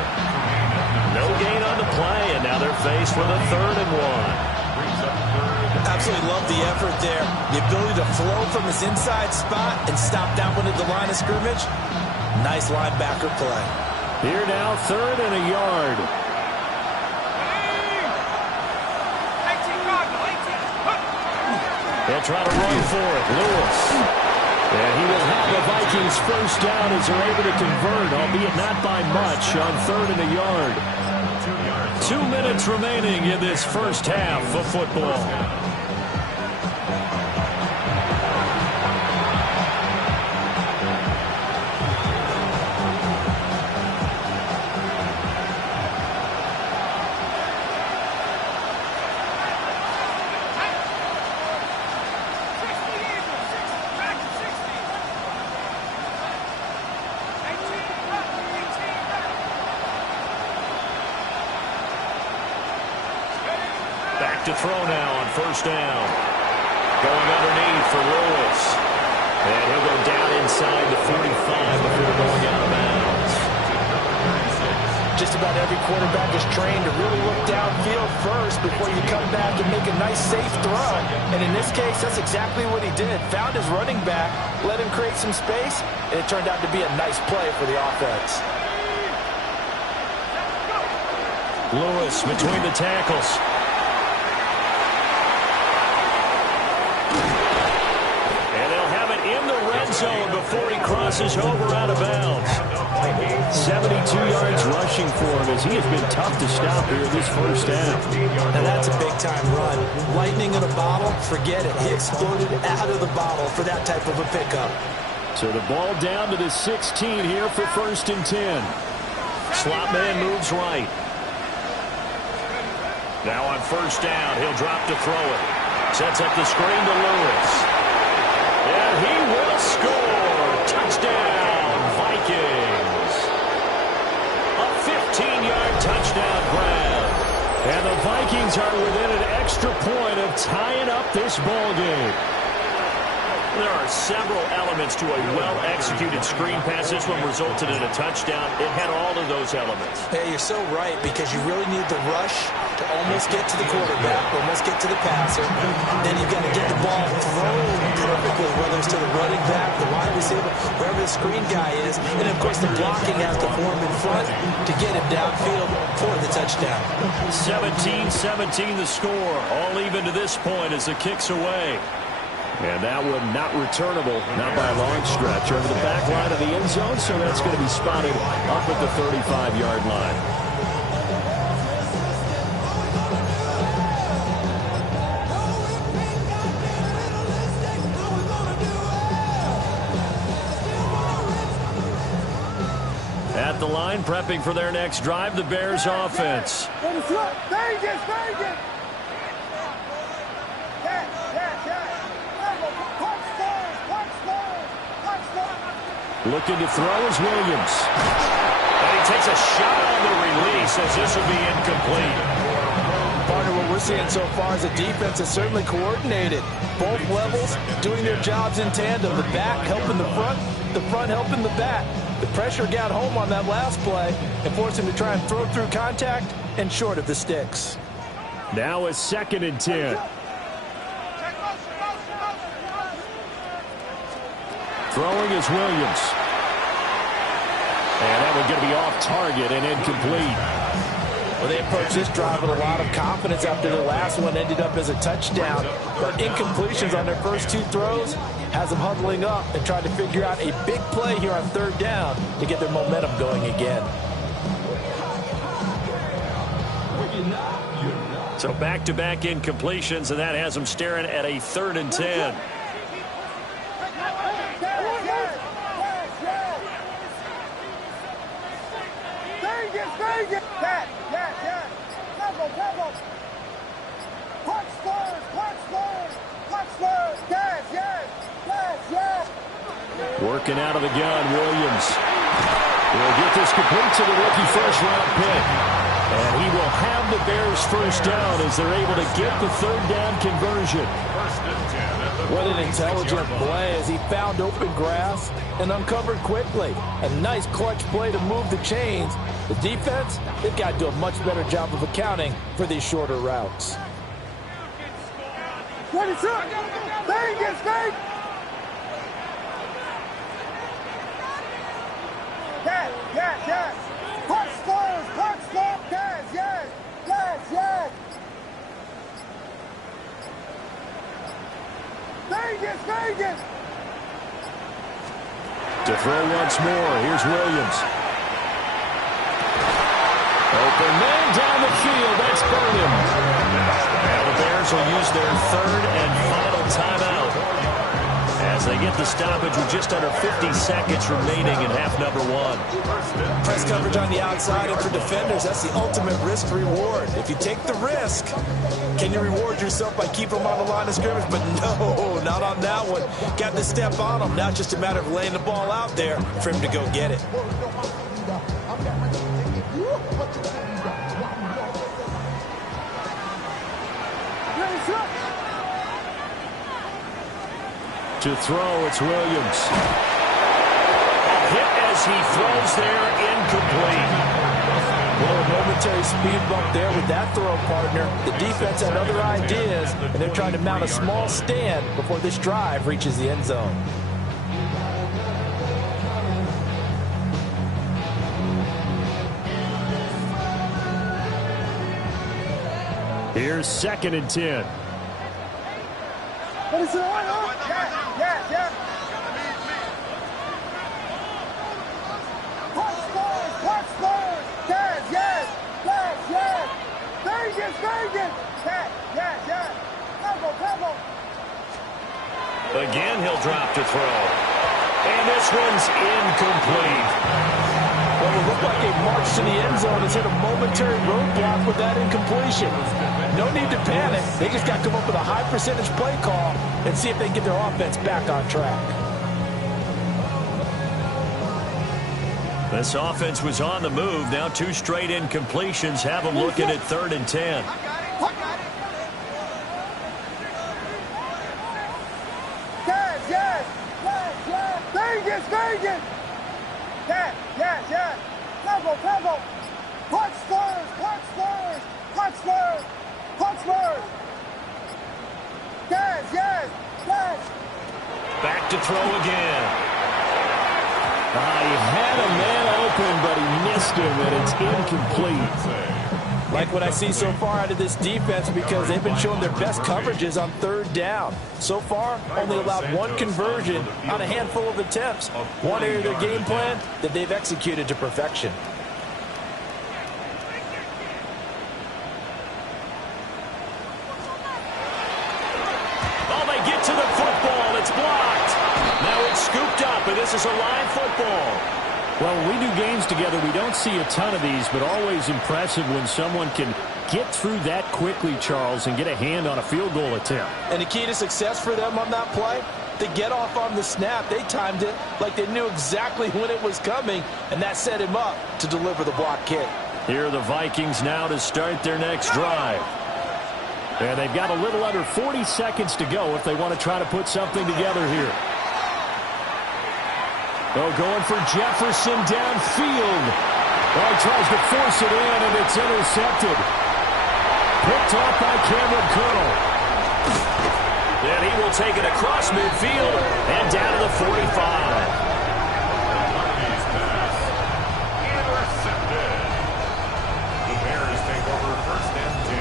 No gain on the play, and now they're faced with a 3rd and 1. Absolutely love the effort there. The ability to flow from his inside spot and stop that one at the line of scrimmage. Nice linebacker play. Here now, 3rd and a yard. 18, They'll try to run for it. Lewis. And he will have the Vikings first down as they're able to convert, albeit not by much, on 3rd and a yard. 2 minutes remaining in this first half of football. To throw now on 1st down. Going underneath for Lewis. And he'll go down inside the 45 before going out of bounds. Just about every quarterback is trained to really look downfield first before you come back and make a nice, safe throw. And in this case, that's exactly what he did. Found his running back, let him create some space, and it turned out to be a nice play for the offense. Lewis between the tackles. In the red zone before he crosses over out of bounds. 72 yards rushing for him as he has been tough to stop here this first half. Now that's a big-time run. Lightning in a bottle, forget it. He exploded out of the bottle for that type of a pickup. So the ball down to the 16 here for 1st and 10. Slot man moves right. Now on 1st down, he'll drop to throw it. Sets up the screen to Lewis. And he will score. Touchdown, Vikings. A 15-yard touchdown grab. And the Vikings are within an extra point of tying up this ball game. There are several elements to a well-executed screen pass. This one resulted in a touchdown. It had all of those elements. Yeah, you're so right, because you really need the rush to almost get to the quarterback, almost get to the passer. Then you've got to get the ball thrown perfectly, whether it's to the running back, the wide receiver, wherever the screen guy is. And, of course, the blocking has to form in front to get him downfield for the touchdown. 17-17 the score. All even to this point as the kick's away. And that one not returnable, not by a long stretch, over the back line of the end zone, so that's going to be spotted up at the 35-yard line. At the line, prepping for their next drive, the Bears offense. Looking to throw is Williams. And he takes a shot on the release as this will be incomplete. Partner, what we're seeing so far is the defense is certainly coordinated. Both levels doing their jobs in tandem. The back helping the front helping the back. The pressure got home on that last play and forced him to try and throw through contact and short of the sticks. Now a 2nd and 10. Throwing is Williams. And that one's going to be off target and incomplete. Well, they approached this drive with a lot of confidence after the last one ended up as a touchdown. But incompletions on their first 2 throws has them huddling up and trying to figure out a big play here on 3rd down to get their momentum going again. So back-to-back incompletions, and that has them staring at a 3rd and 10. Working out of the gun, Williams will get this complete to the rookie first-round pick. And he will have the Bears first down as they're able to get the 3rd down conversion. What an intelligent play as he found open grass and uncovered quickly. A nice clutch play to move the chains. The defense, they've got to do a much better job of accounting for these shorter routes. To throw once more, here's Williams. Open man down the field, that's Burnham. Now the Bears will use their 3rd and final timeout as they get the stoppage with just under 50 seconds remaining in half number 1. Press coverage on the outside, and for defenders, that's the ultimate risk-reward. If you take the risk, can you reward yourself by keeping them on the line of scrimmage? But no, not on that one. Got to step on them. Now it's just a matter of laying the ball out there for him to go get it. To throw, it's Williams. Hit as he throws there, incomplete. Well, a momentary speed bump there with that throw, partner. The defense had other ideas, and they're trying to mount a small stand before this drive reaches the end zone. Here's 2nd and 10. Again, he'll drop to throw. And this one's incomplete. Well, it looked like a march to the end zone has hit a momentary roadblock with that incompletion. No need to panic. They just got to come up with a high percentage play call and see if they can get their offense back on track. This offense was on the move. Now 2 straight incompletions have them looking at 3rd and 10. Punch first! Punch first! Yes, yes, yes! Back to throw again. He had a man open, but he missed him, and it's incomplete. Like what I see so far out of this defense, because they've been showing their best coverages on third down. So far, only allowed one conversion on a handful of attempts. One area of their game plan that they've executed to perfection. Oh, they get to the football. It's blocked. Now it's scooped up, and this is a live football. Well, when we do games together, we don't see a ton of these, but always impressive when someone can get through that quickly, Charles, and get a hand on a field goal attempt. And the key to success for them on that play, they get off on the snap. They timed it like they knew exactly when it was coming, and that set him up to deliver the block kick. Here are the Vikings now to start their next drive. And they've got a little under 40 seconds to go if they want to try to put something together here. Oh, going for Jefferson downfield. Oh, he tries to force it in, and it's intercepted. Picked off by Cameron Curl. And he will take it across midfield and down to the 45. Intercepted. The Bears take over 1st and 10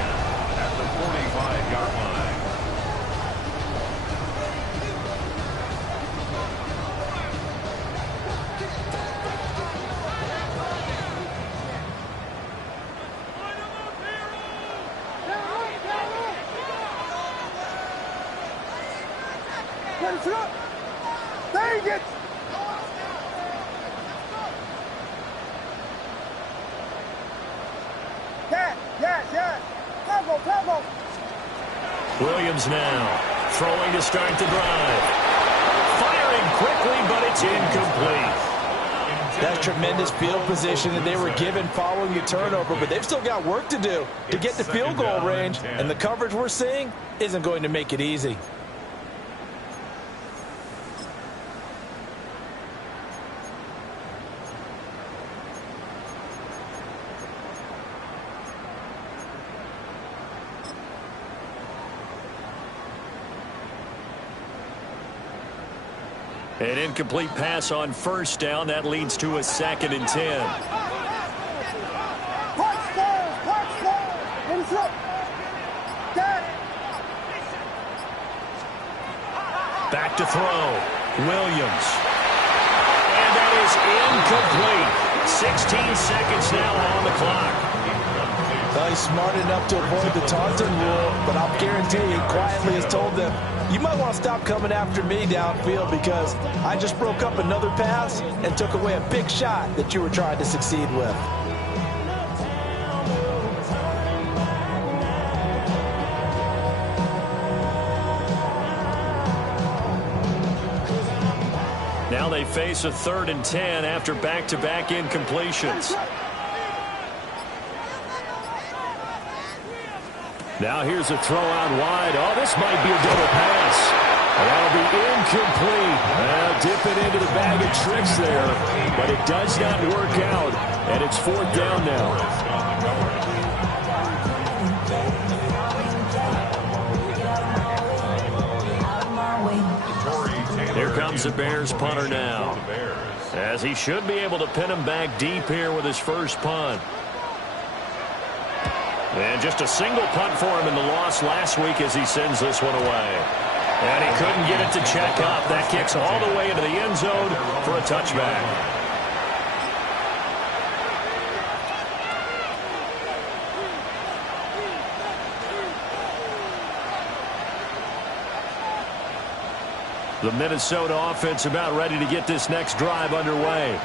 at the 45-yard line. Dang it! Yes. Tackle. Williams now throwing to start the drive. Firing quickly, but it's incomplete. That's tremendous field position that they were given following the turnover, but they've still got work to do to get the field goal range, and the coverage we're seeing isn't going to make it easy. An incomplete pass on 1st down. That leads to a 2nd and 10. Back to throw. Williams. And that is incomplete. 16 seconds now on the clock. Well, he's smart enough to avoid the taunting rule, but I'll guarantee he quietly has told them, you might want to stop coming after me downfield because I just broke up another pass and took away a big shot that you were trying to succeed with. Now they face a 3rd and 10 after back-to-back incompletions. Now here's a throw out wide. Oh, this might be a double pass. That'll be incomplete. Dip it into the bag of tricks there, but it does not work out, and it's 4th down now. Here comes the Bears punter now, as he should be able to pin him back deep here with his first punt. And just a single punt for him in the loss last week as he sends this one away. And he couldn't get it to check up. That kicks all the way into the end zone for a touchback. The Minnesota offense about ready to get this next drive underway.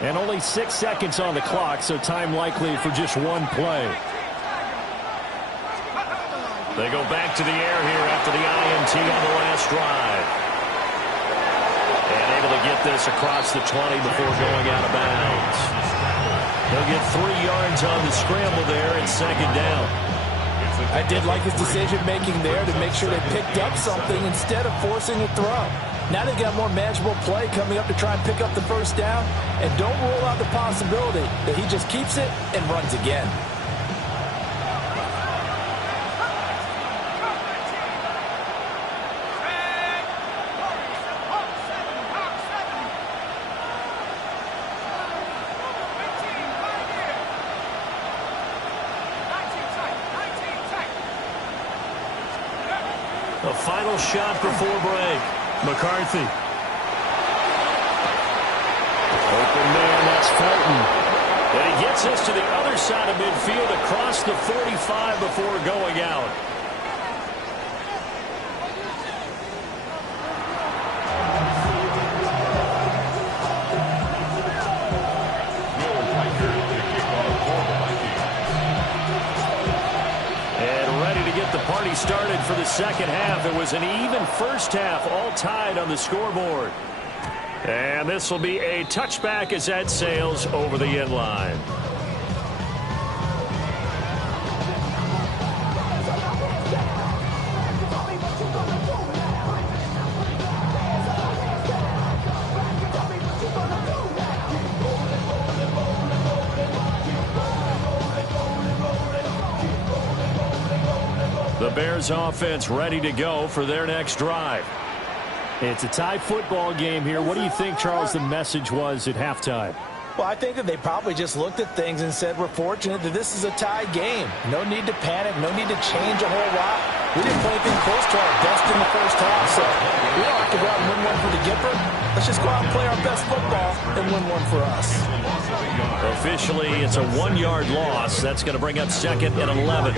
And only 6 seconds on the clock, so time likely for just one play. They go back to the air here after the INT on the last drive. And able to get this across the 20 before going out of bounds. They'll get 3 yards on the scramble there and 2nd down. I did like his decision-making there to make sure they picked up something instead of forcing a throw. Now they've got more manageable play coming up to try and pick up the 1st down. And don't rule out the possibility that he just keeps it and runs again. A final shot before break. McCarthy. Open man, that's Fulton. And he gets us to the other side of midfield across the 45 before going out. And ready to get the party started for the second half. It was an even first half, all tied on the scoreboard. And this will be a touchback as that sails over the end line. The Bears offense ready to go for their next drive. It's a tie football game here. What do you think, Charles, the message was at halftime? Well, I think that they probably just looked at things and said, we're fortunate that this is a tie game. No need to panic. No need to change a whole lot. We didn't play anything close to our best in the first half, so we don't have to go out and win one for the Gipper. Let's just go out and play our best football and win one for us. Officially, it's a 1-yard loss. That's going to bring up second and 11.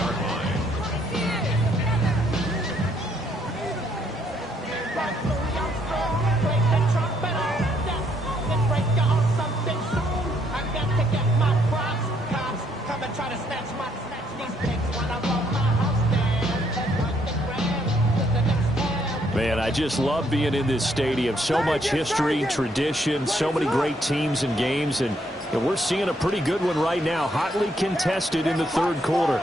Man, I just love being in this stadium. So much history, tradition, so many great teams and games, and we're seeing a pretty good one right now, hotly contested in the third quarter.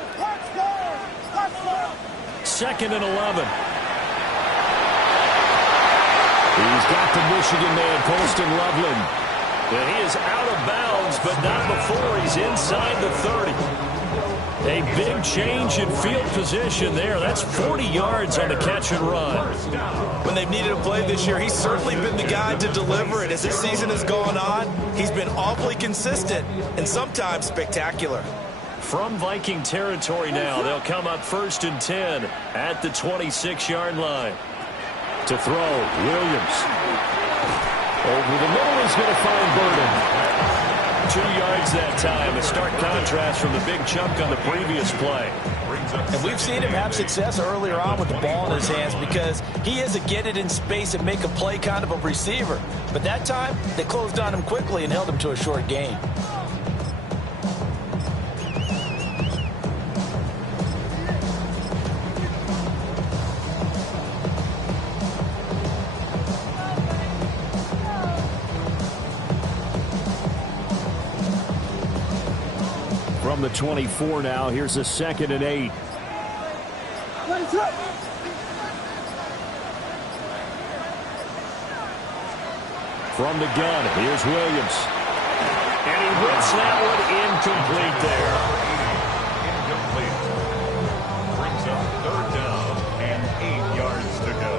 Second and 11. He's got the Michigan man, Colston Loveland. And he is out of bounds, but not before he's inside the 30. A big change in field position there. That's 40 yards on the catch and run. When they've needed a play this year, he's certainly been the guy to deliver it. As this season has gone on, he's been awfully consistent and sometimes spectacular. From Viking territory now, they'll come up 1st and 10 at the 26-yard line. To throw, Williams. Over the middle is going to find Burden. 2 yards that time. A stark contrast from the big chunk on the previous play. And we've seen him have success earlier on with the ball in his hands because he is a get it in space and make a play kind of a receiver. But that time, they closed on him quickly and held him to a short gain. From the 24 now, here's a 2nd and 8. From the gun, here's Williams. And he rips that one incomplete there. Incomplete. Brings up 3rd down and 8 yards to go.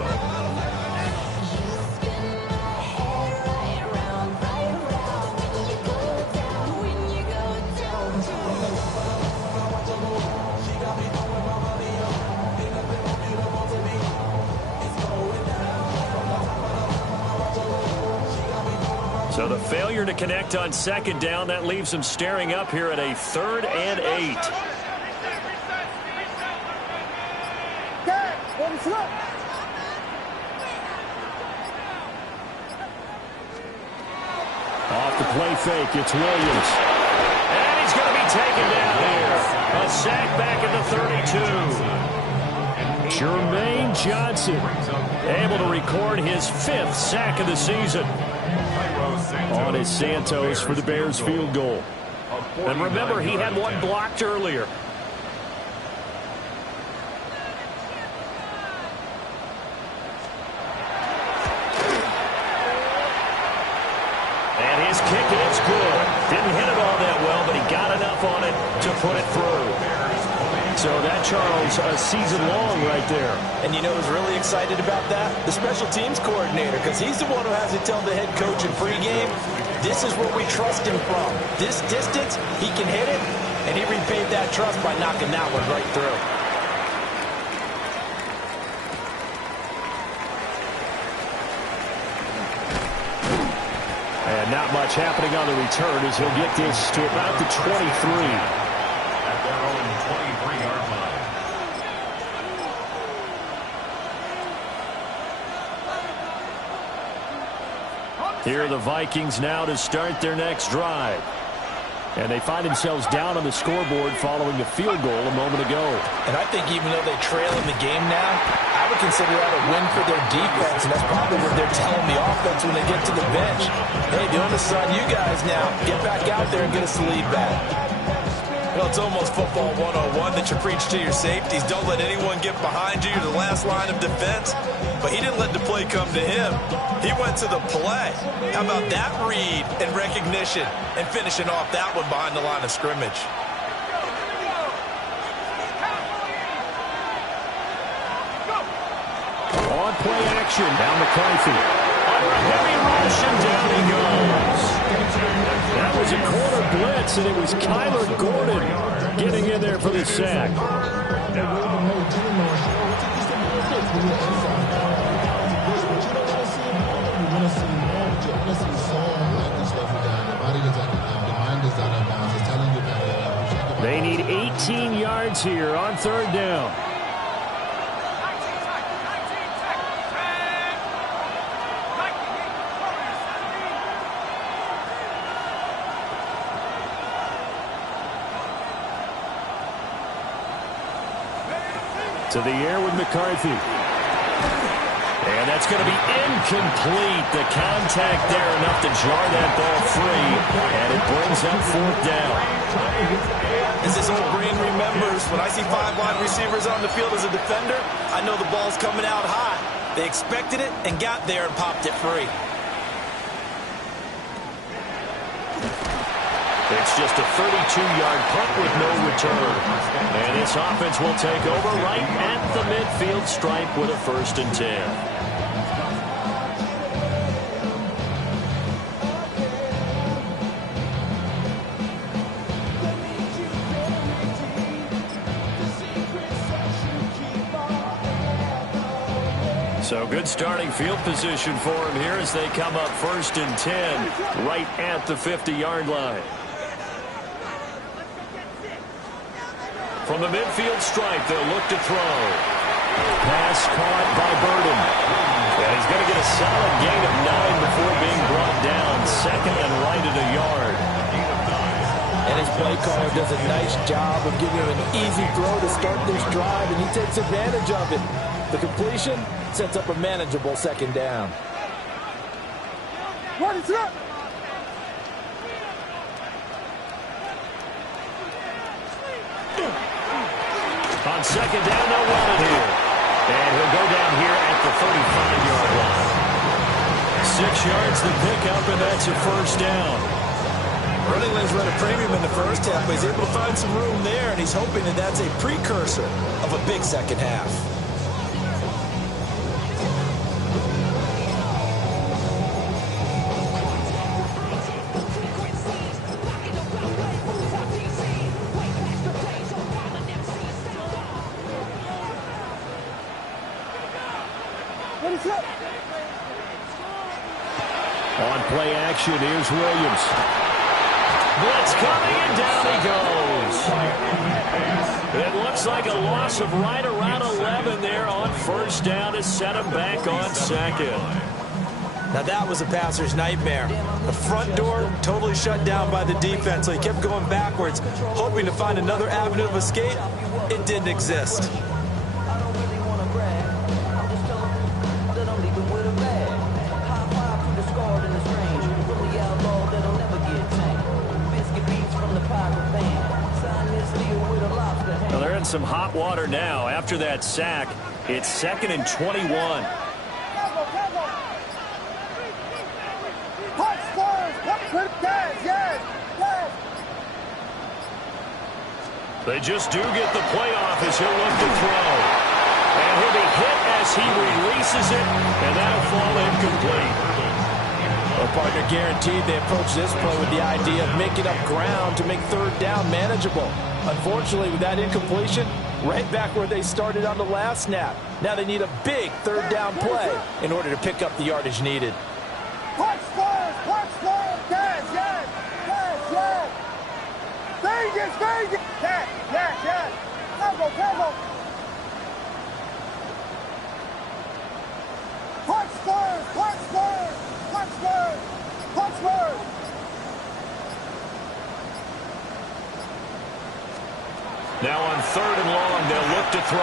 So the failure to connect on 2nd down, that leaves them staring up here at a 3rd and 8. Off the play fake, it's Williams. And he's going to be taken down here. A sack back at the 32. Jermaine Johnson able to record his 5th sack of the season. On his Santos for the Bears field goal. And remember, he had one blocked earlier. And his kick, and it's good. Didn't hit it all that well, but he got enough on it to put it through. So that, Charles, a season long right there. And you know who's really excited about that? The special teams coordinator, because he's the one who has to tell the head coach in pregame, this is where we trust him from. This distance, he can hit it, and he repaid that trust by knocking that one right through. much happening on the return as he'll get this to about the 23. At their own 23-yard line. Here are the Vikings now to start their next drive. And they find themselves down on the scoreboard following a field goal a moment ago. And I think even though they trail in the game now, I would consider that a win for their defense, and that's probably what they're telling the offense when they get to the bench. Hey, the onus is on you guys now. Get back out there and get us the lead back. Well, it's almost football 101 that you preach to your safeties. Don't let anyone get behind you to the last line of defense. But he didn't let the play come to him. He went to the play. How about that read and recognition and finishing off that one behind the line of scrimmage? On play action, down McCarthy. Under a heavy rush, and down he goes. That was a corner blitz, and it was Kyler Gordon getting in there for the sack. They need 18 yards here on third down. To the air with McCarthy. And that's going to be incomplete. The contact there enough to jar that ball free. And it brings up fourth down. As this old brain remembers, when I see 5 wide receivers on the field as a defender, I know the ball's coming out high. They expected it and got there and popped it free. It's just a 32-yard punt with no return. And this offense will take over right at the midfield stripe with a 1st and 10. So good starting field position for him here as they come up 1st and 10 right at the 50-yard line. From the midfield stripe, they'll look to throw. Pass caught by Burden. And he's going to get a solid gain of 9 before being brought down. 2nd and right at a yard. And his play caller does a nice job of giving him an easy throw to start this drive, and he takes advantage of it. The completion sets up a manageable 2nd down. What is up? On 2nd down, they'll run it here. And he'll go down here at the 35-yard line. 6 yards the pickup, and that's a 1st down. Burlington's run a premium in the first half, but he's able to find some room there, and he's hoping that that's a precursor of a big second half. On play action, here's Williams. Blitz coming, and down he goes. It looks like a loss of right around 11 there on 1st down to set him back on 2nd. Now that was a passer's nightmare. The front door totally shut down by the defense, so he kept going backwards, hoping to find another avenue of escape. It didn't exist. Well, they're in some hot water now. After that sack, it's 2nd and 21. They just do get the playoff as he'll look to throw. And he'll be hit as he releases it, and that'll fall incomplete. Well, partner, guaranteed they approach this play with the idea of making up ground to make 3rd down manageable. Unfortunately, with that incompletion, right back where they started on the last snap. Now they need a big 3rd down play in order to pick up the yardage needed. Punch forward, punch forward, Now on 3rd and long, they'll look to throw.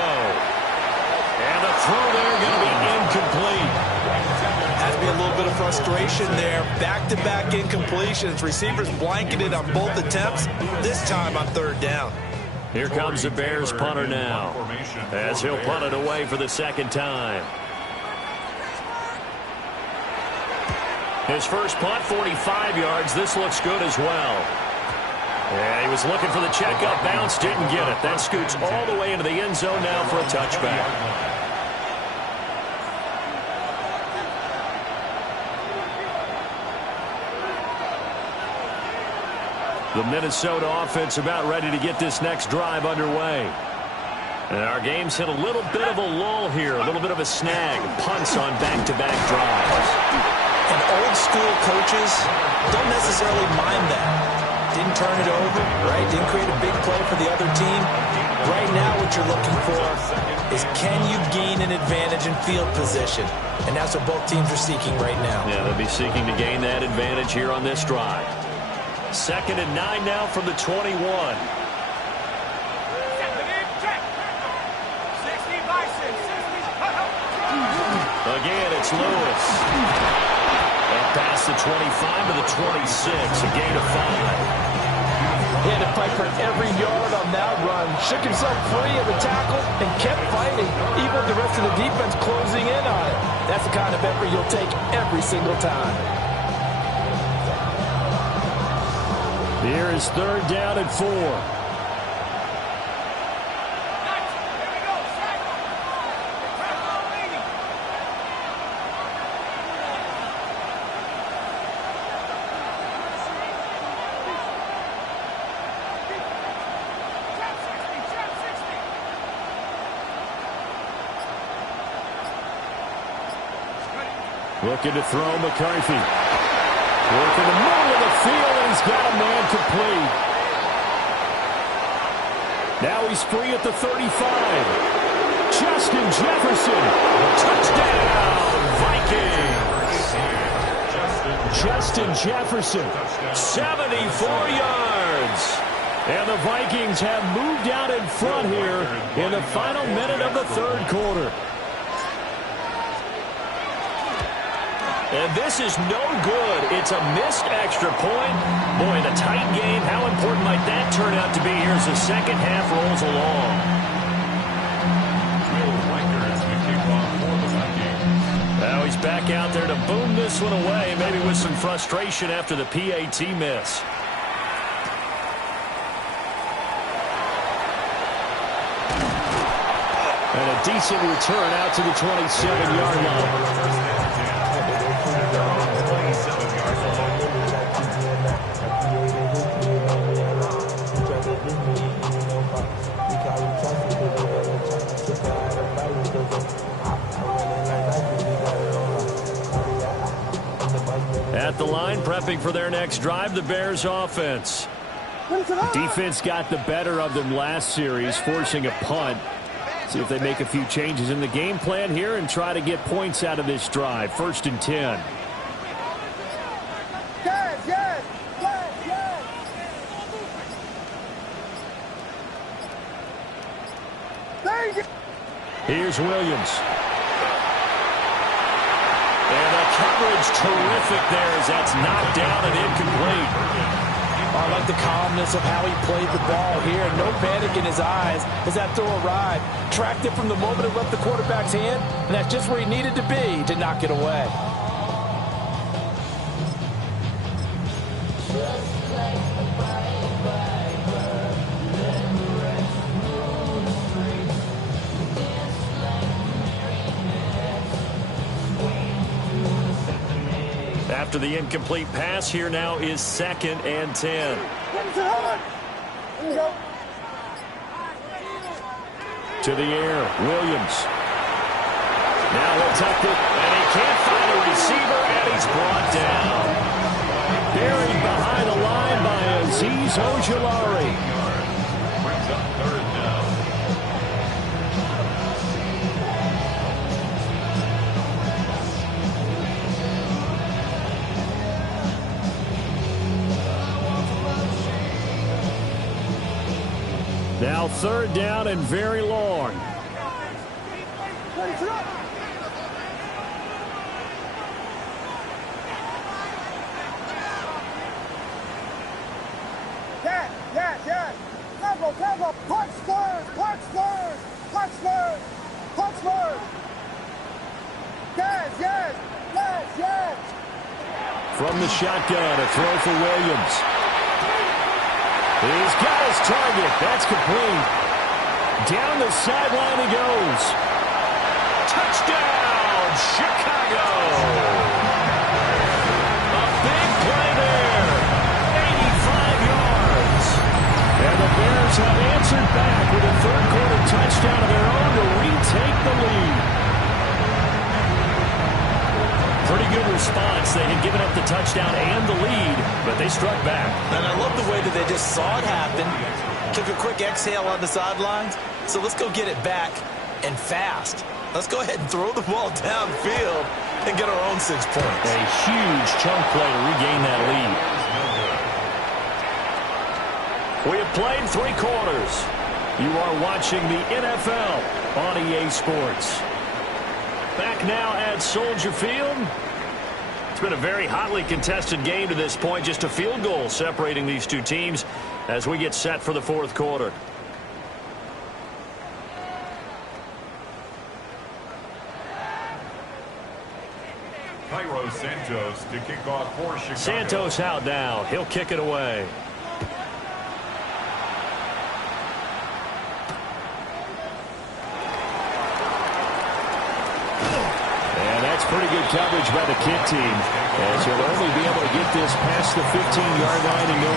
And the throw there going to be incomplete. Has to be a little bit of frustration there. Back-to-back incompletions. Receivers blanketed on both attempts, this time on 3rd down. Here comes the Bears punter now, as he'll punt it away for the 2nd time. His first punt, 45 yards. This looks good as well. And he was looking for the checkup bounce, didn't get it. That scoots all the way into the end zone now for a touchback. The Minnesota offense about ready to get this next drive underway. And our game's hit a little bit of a lull here, a little bit of a snag. Punts on back-to-back drives. And old school coaches don't necessarily mind that. Didn't turn it over, right? Didn't create a big play for the other team. Right now what you're looking for is can you gain an advantage in field position? And that's what both teams are seeking right now. Yeah, they'll be seeking to gain that advantage here on this drive. 2nd and 9 now from the 21. Again, it's Lewis. And past the 25 to the 26, a gain of 5. He had to fight for every yard on that run. Shook himself free of the tackle and kept fighting, even with the rest of the defense closing in on it. That's the kind of effort you'll take every single time. Here is 3rd down and 4. Looking to throw McCarthy. Work in the middle of the field, and he's got a man complete. Now he's free at the 35. Justin Jefferson. Touchdown, Vikings. Justin Jefferson, 74 yards. And the Vikings have moved out in front here in the final minute of the 3rd quarter. And this is no good. It's a missed extra point. Boy, in a tight game, how important might that turn out to be here as the 2nd half rolls along? Now he's back out there to boom this one away, maybe with some frustration after the PAT miss. And a decent return out to the 27-yard line. At the line, prepping for their next drive, the Bears offense. Defense got the better of them last series, forcing a punt. See if they make a few changes in the game plan here and try to get points out of this drive. 1st and 10. Here's Williams. And the coverage terrific there as that's knocked down and incomplete. I like the calmness of how he played the ball here. No panic in his eyes as that throw arrived. Tracked it from the moment it left the quarterback's hand, and that's just where he needed to be to knock it away. After the incomplete pass, here now is 2nd and 10. To the air, Williams. Now he'll tuck it, and he can't find a receiver, and he's brought down. Buried behind the line by Azeez Ojulari. Now 3rd down and very long. Yes. Tempo. Punch third. Yes. From the shotgun, a throw for Williams. He's got his target. That's complete. Down the sideline he goes. Touchdown, Chicago. A big play there. 85 yards. And the Bears have answered back with a third-quarter touchdown of their own to retake the lead. Pretty good response. They had given up the touchdown and the lead, but they struck back. And I love the way that they just saw it happen, took a quick exhale on the sidelines. So let's go get it back and fast. Let's go ahead and throw the ball downfield and get our own 6 points. A huge chunk play to regain that lead. We have played 3 quarters. You are watching the NFL on EA Sports. Back now at Soldier Field. It's been a very hotly contested game to this point. Just a field goal separating these two teams as we get set for the 4th quarter. Cairo Santos to kick off for Chicago. Santos out now. He'll kick it away. Pretty good coverage by the kick team, as he'll only be able to get this past the 15-yard line and no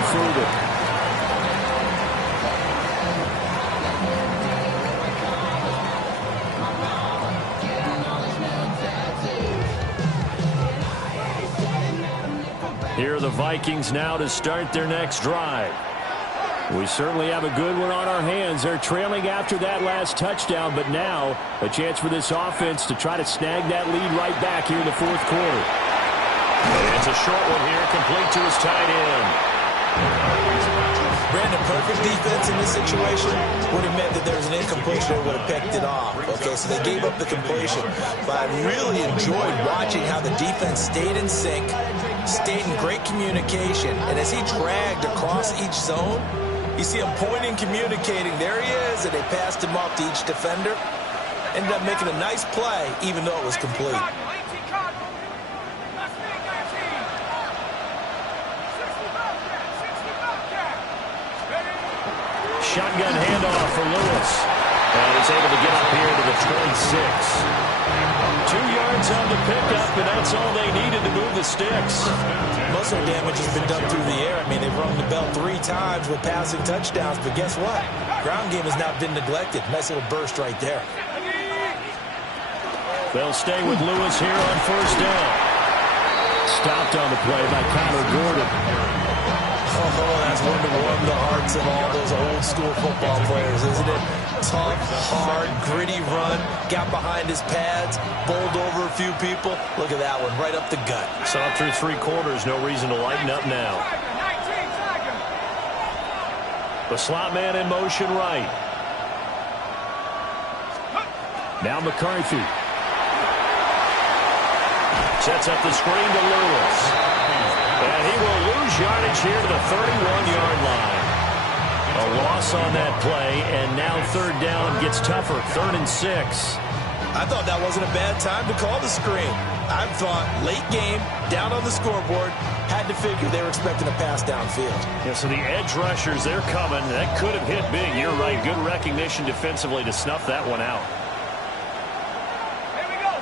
further. Here are the Vikings now to start their next drive. We certainly have a good one on our hands. They're trailing after that last touchdown, but now a chance for this offense to try to snag that lead right back here in the 4th quarter. And it's a short one here, complete to his tight end. Brandon, perfect defense in this situation would have meant that there was an incompletion or would have picked it off. Okay, so they gave up the completion. But I really enjoyed watching how the defense stayed in sync, stayed in great communication. And as he dragged across each zone, you see him pointing, communicating. There he is, and they passed him off to each defender. Ended up making a nice play, even though it was complete. Shotgun handoff for Lewis. And he's able to get up here to the 26. 2 yards on the pickup, and that's all they needed to move the sticks. Most of the damage has been done through the air. I mean, they've rung the bell 3 times with passing touchdowns, but guess what? Ground game has not been neglected. Nice little burst right there. They'll stay with Lewis here on 1st down. Stopped on the play by Connor Gordon. Oh, that's one to warm the hearts of all those old school football players, isn't it? Tough, hard, gritty run, got behind his pads, bowled over a few people. Look at that one, right up the gut. Saw through 3 quarters, no reason to lighten up now. The slot man in motion right. Now McCarthy. Sets up the screen to Lewis. And he will lose yardage here to the 31-yard line. A loss on that play, and now 3rd down gets tougher, 3rd and 6. I thought that wasn't a bad time to call the screen. I thought late game, down on the scoreboard, had to figure they were expecting a pass downfield. Yeah, so the edge rushers, they're coming. That could have hit big. You're right. Good recognition defensively to snuff that one out. Here we go.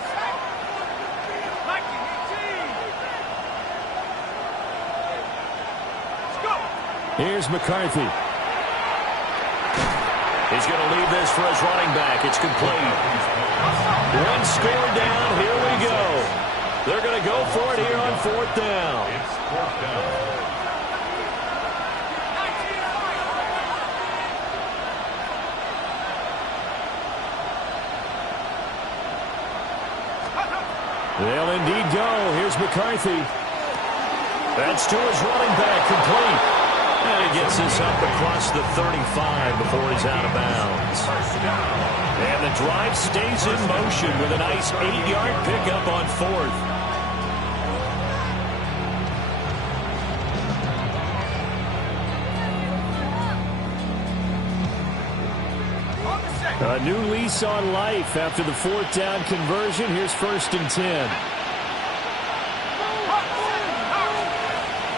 Mikey, 18. Let's go. Here's McCarthy. He's going to leave this for his running back. It's complete. 1 score down. Here we go. They're going to go for it here on 4th down. It's 4th down. They'll indeed go. Here's McCarthy. That's to his running back, complete. And he gets picks this up across the 35 before he's out of bounds. And the drive stays in motion with a nice 8-yard pickup on 4th. A new lease on life after the 4th down conversion. Here's 1st and 10.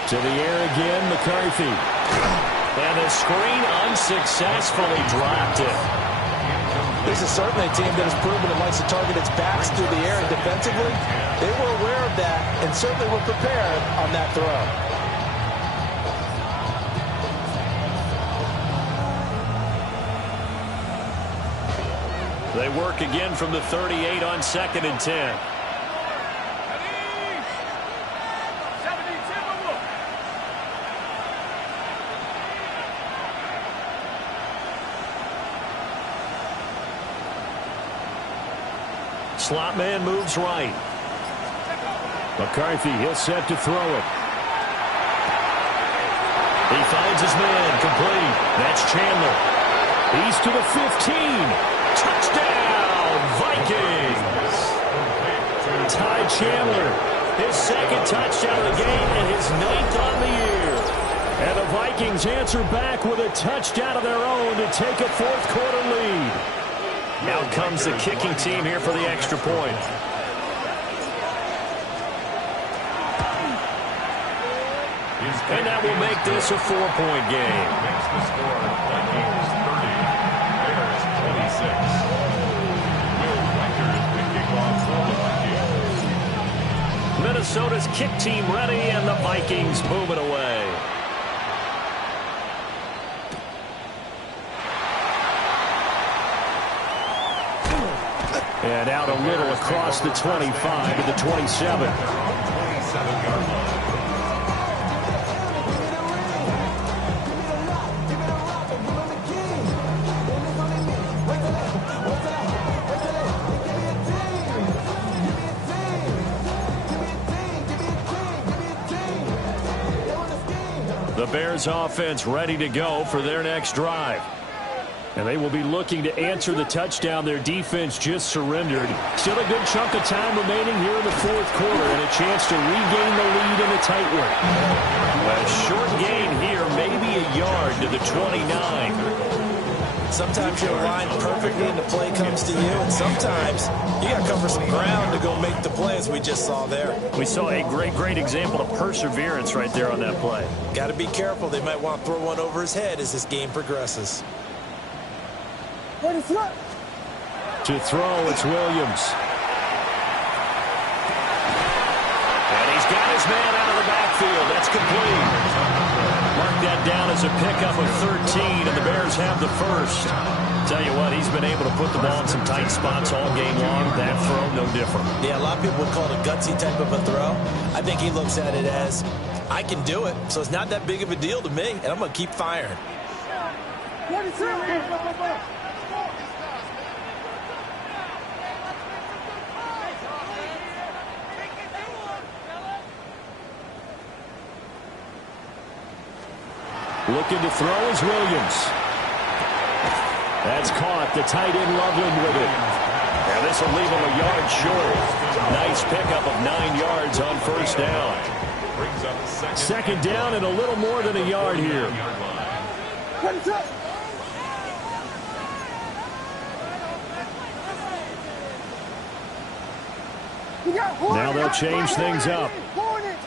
To the air again, McCarthy. And the screen unsuccessfully dropped it. This is certainly a team that has proven it likes to target its backs through the air and defensively. They were aware of that and certainly were prepared on that throw. They work again from the 38 on 2nd and 10. Slot man moves right. McCarthy, he'll set to throw it. He finds his man, complete. That's Chandler. He's to the 15. Touchdown, Vikings! Ty Chandler, his 2nd touchdown of the game and his 9th on the year. And the Vikings answer back with a touchdown of their own to take a 4th quarter lead. Out comes the kicking team here for the extra point. And that will make this a 4-point game. Makes the score Vikings 30, Bears 26. Will Rikers the kickoff for the Vikings. Minnesota's kick team ready, and the Vikings moving away. And out a little across the 25 to the 27. 27-yard line. The Bears offense ready to go for their next drive. And they will be looking to answer the touchdown their defense just surrendered. Still a good chunk of time remaining here in the 4th quarter and a chance to regain the lead in a tight one. A short gain here, maybe a yard to the 29. Sometimes you're aligned perfectly and the play comes to you, and sometimes you got to cover some ground to go make the play, as we just saw there. We saw a great example of perseverance right there on that play. Got to be careful. They might want to throw one over his head as this game progresses. To throw, it's Williams. And he's got his man out of the backfield. That's complete. Mark that down as a pickup of 13, and the Bears have the 1st. Tell you what, he's been able to put the ball in some tight spots all game long. That throw, no different. Yeah, a lot of people would call it a gutsy type of a throw. I think he looks at it as, I can do it, so it's not that big of a deal to me, and I'm going to keep firing. Looking to throw is Williams. That's caught. The tight end Loveland with it. And this will leave him a yard short. Nice pickup of 9 yards on 1st down. 2nd down and a little more than a yard here. Now they'll change things up. Hornet!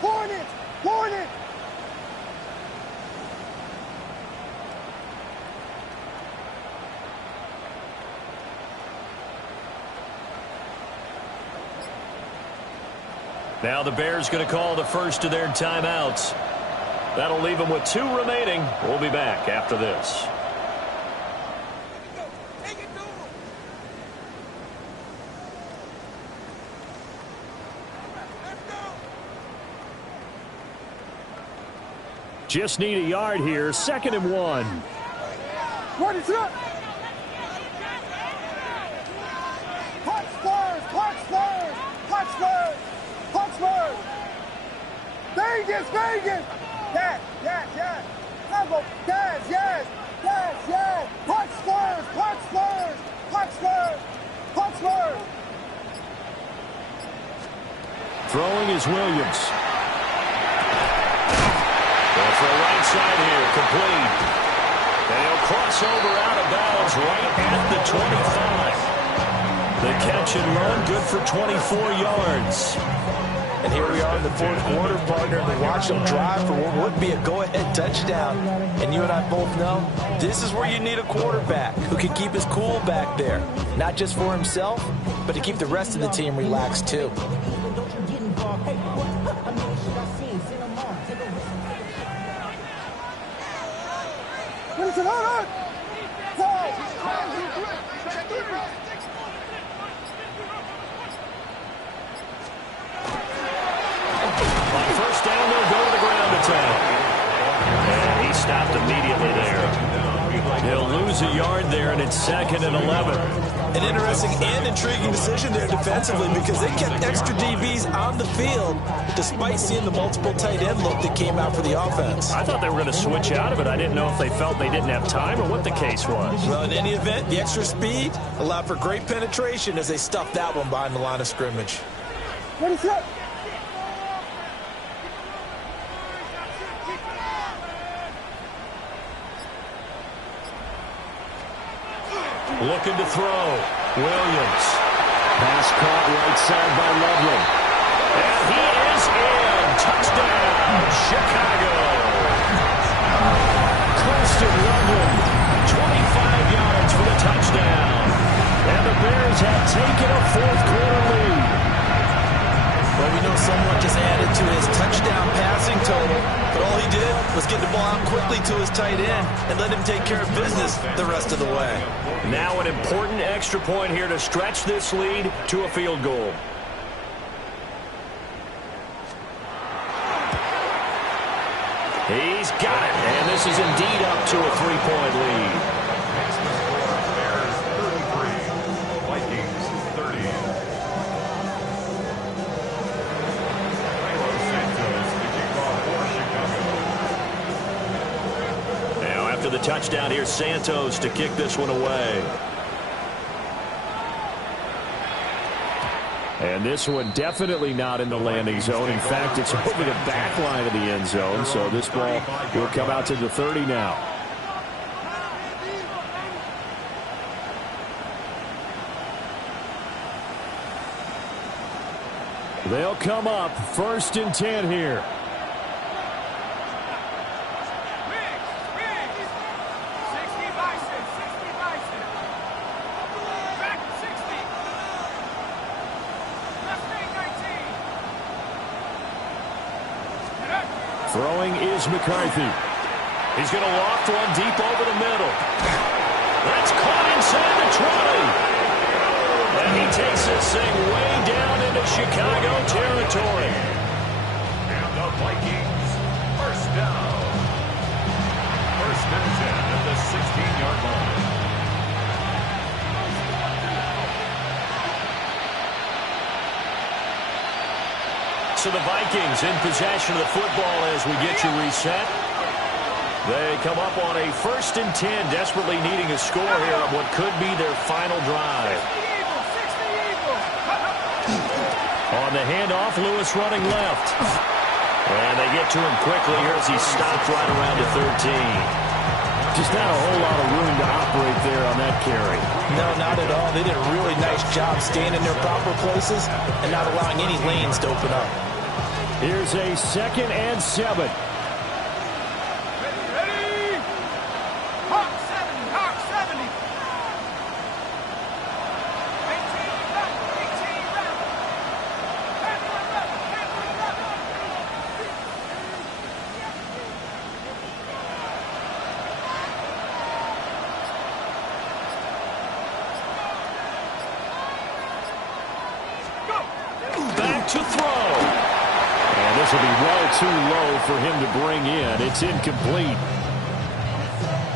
Now the Bears going to call the first of their timeouts. That'll leave them with 2 remaining. We'll be back after this. Just need a yard here. 2nd and 1. What is up? Vegas! Yeah. Come on, Throwing is Williams. Going for a right side here, complete. And he'll cross over out of bounds right at the 25. The catch and run, good for 24 yards. And here we are in the fourth quarter, partner, to watch them drive for what would be a go-ahead touchdown. And you and I both know this is where you need a quarterback who can keep his cool back there. Not just for himself, but to keep the rest of the team relaxed too. First down, they'll go to the ground attack. And he stopped immediately there. He'll lose a yard there, and it's 2nd and 11. An interesting and intriguing decision there defensively because they kept extra DBs on the field despite seeing the multiple tight end look that came out for the offense. I thought they were going to switch out of it. I didn't know if they felt they didn't have time or what the case was. Well, in any event, the extra speed allowed for great penetration as they stuffed that one behind the line of scrimmage. Ready, set. Looking to throw. Williams. Pass caught right side by Lovely. And he is in. Touchdown, Chicago. Colston Loveland, 25 yards for the touchdown. And the Bears have taken a fourth quarter lead. Well, we know someone just added to his touchdown passing total, but all he did was get the ball out quickly to his tight end and let him take care of business the rest of the way. Now an important extra point here to stretch this lead to a field goal. He's got it, and this is indeed up to a 3-point lead. Bears 33, Vikings 30. Now after the touchdown, here's Santos to kick this one away. And this one definitely not in the landing zone. In fact, it's over the back line of the end zone. So this ball will come out to the 30 now. They'll come up 1st and 10 here. Throwing is McCarthy. He's going to loft one deep over the middle. That's caught inside the 20. And he takes this thing way down into Chicago territory. And the Vikings, first down. 1st and 10 at the 16-yard line. So the Vikings in possession of the football as we get you reset. They come up on a 1st and 10, desperately needing a score here on what could be their final drive. On the handoff, Lewis running left. And they get to him quickly here as he stopped right around the 13. Just not a whole lot of room to operate there on that carry. No, not at all. They did a really nice job staying in their proper places and not allowing any lanes to open up. Here's a 2nd and 7. Ready. Hawk 70, Hawk 70. 18 left, 18 left. Back to throw. And this will be well too low for him to bring in. It's incomplete.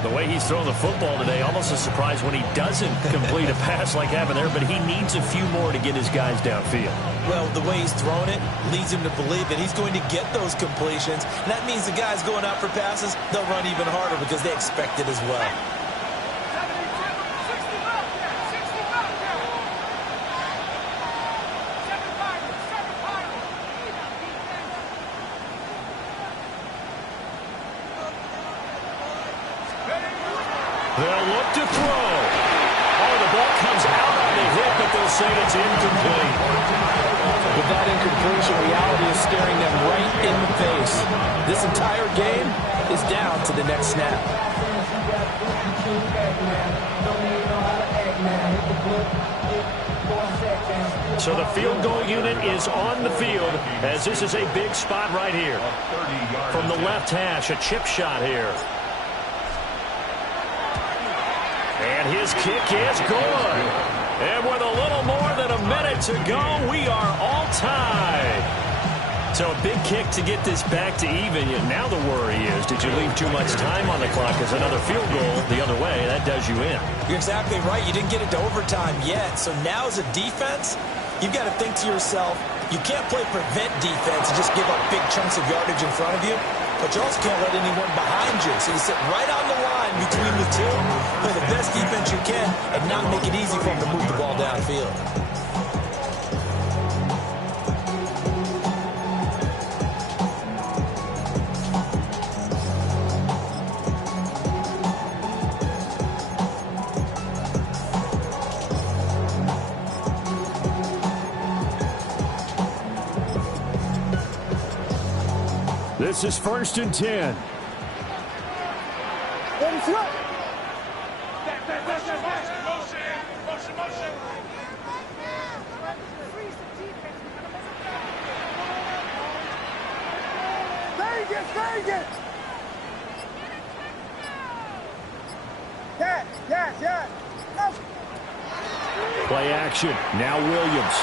The way he's throwing the football today, almost a surprise when he doesn't complete a pass like happened there, but he needs a few more to get his guys downfield. Well, the way he's throwing it leads him to believe that he's going to get those completions. And that means the guys going out for passes, they'll run even harder because they expect it as well. 60 left there, 60 left there. 7 Pirates, 7 Pirates. They'll look to throw. Oh, the ball comes out on the hit, but they'll say it's incomplete. With that incompletion, reality is staring them right in the face. This entire game is down to the next snap. So the field goal unit is on the field as this is a big spot right here. From the left hash, a chip shot here. And his kick is good. And with a little more than a minute to go, we are all tied. So a big kick to get this back to even. Now the worry is, did you leave too much time on the clock? As another field goal the other way, that does you in. You're exactly right. You didn't get it to overtime yet. So now as a defense, you've got to think to yourself, you can't play prevent defense and just give up big chunks of yardage in front of you. But you also can't let anyone behind you. So you sit right on the line between the two, play the best defense you can, and not make it easy for them to move the ball downfield. This is 1st and 10. Vegas! Yes! Play action. Now Williams.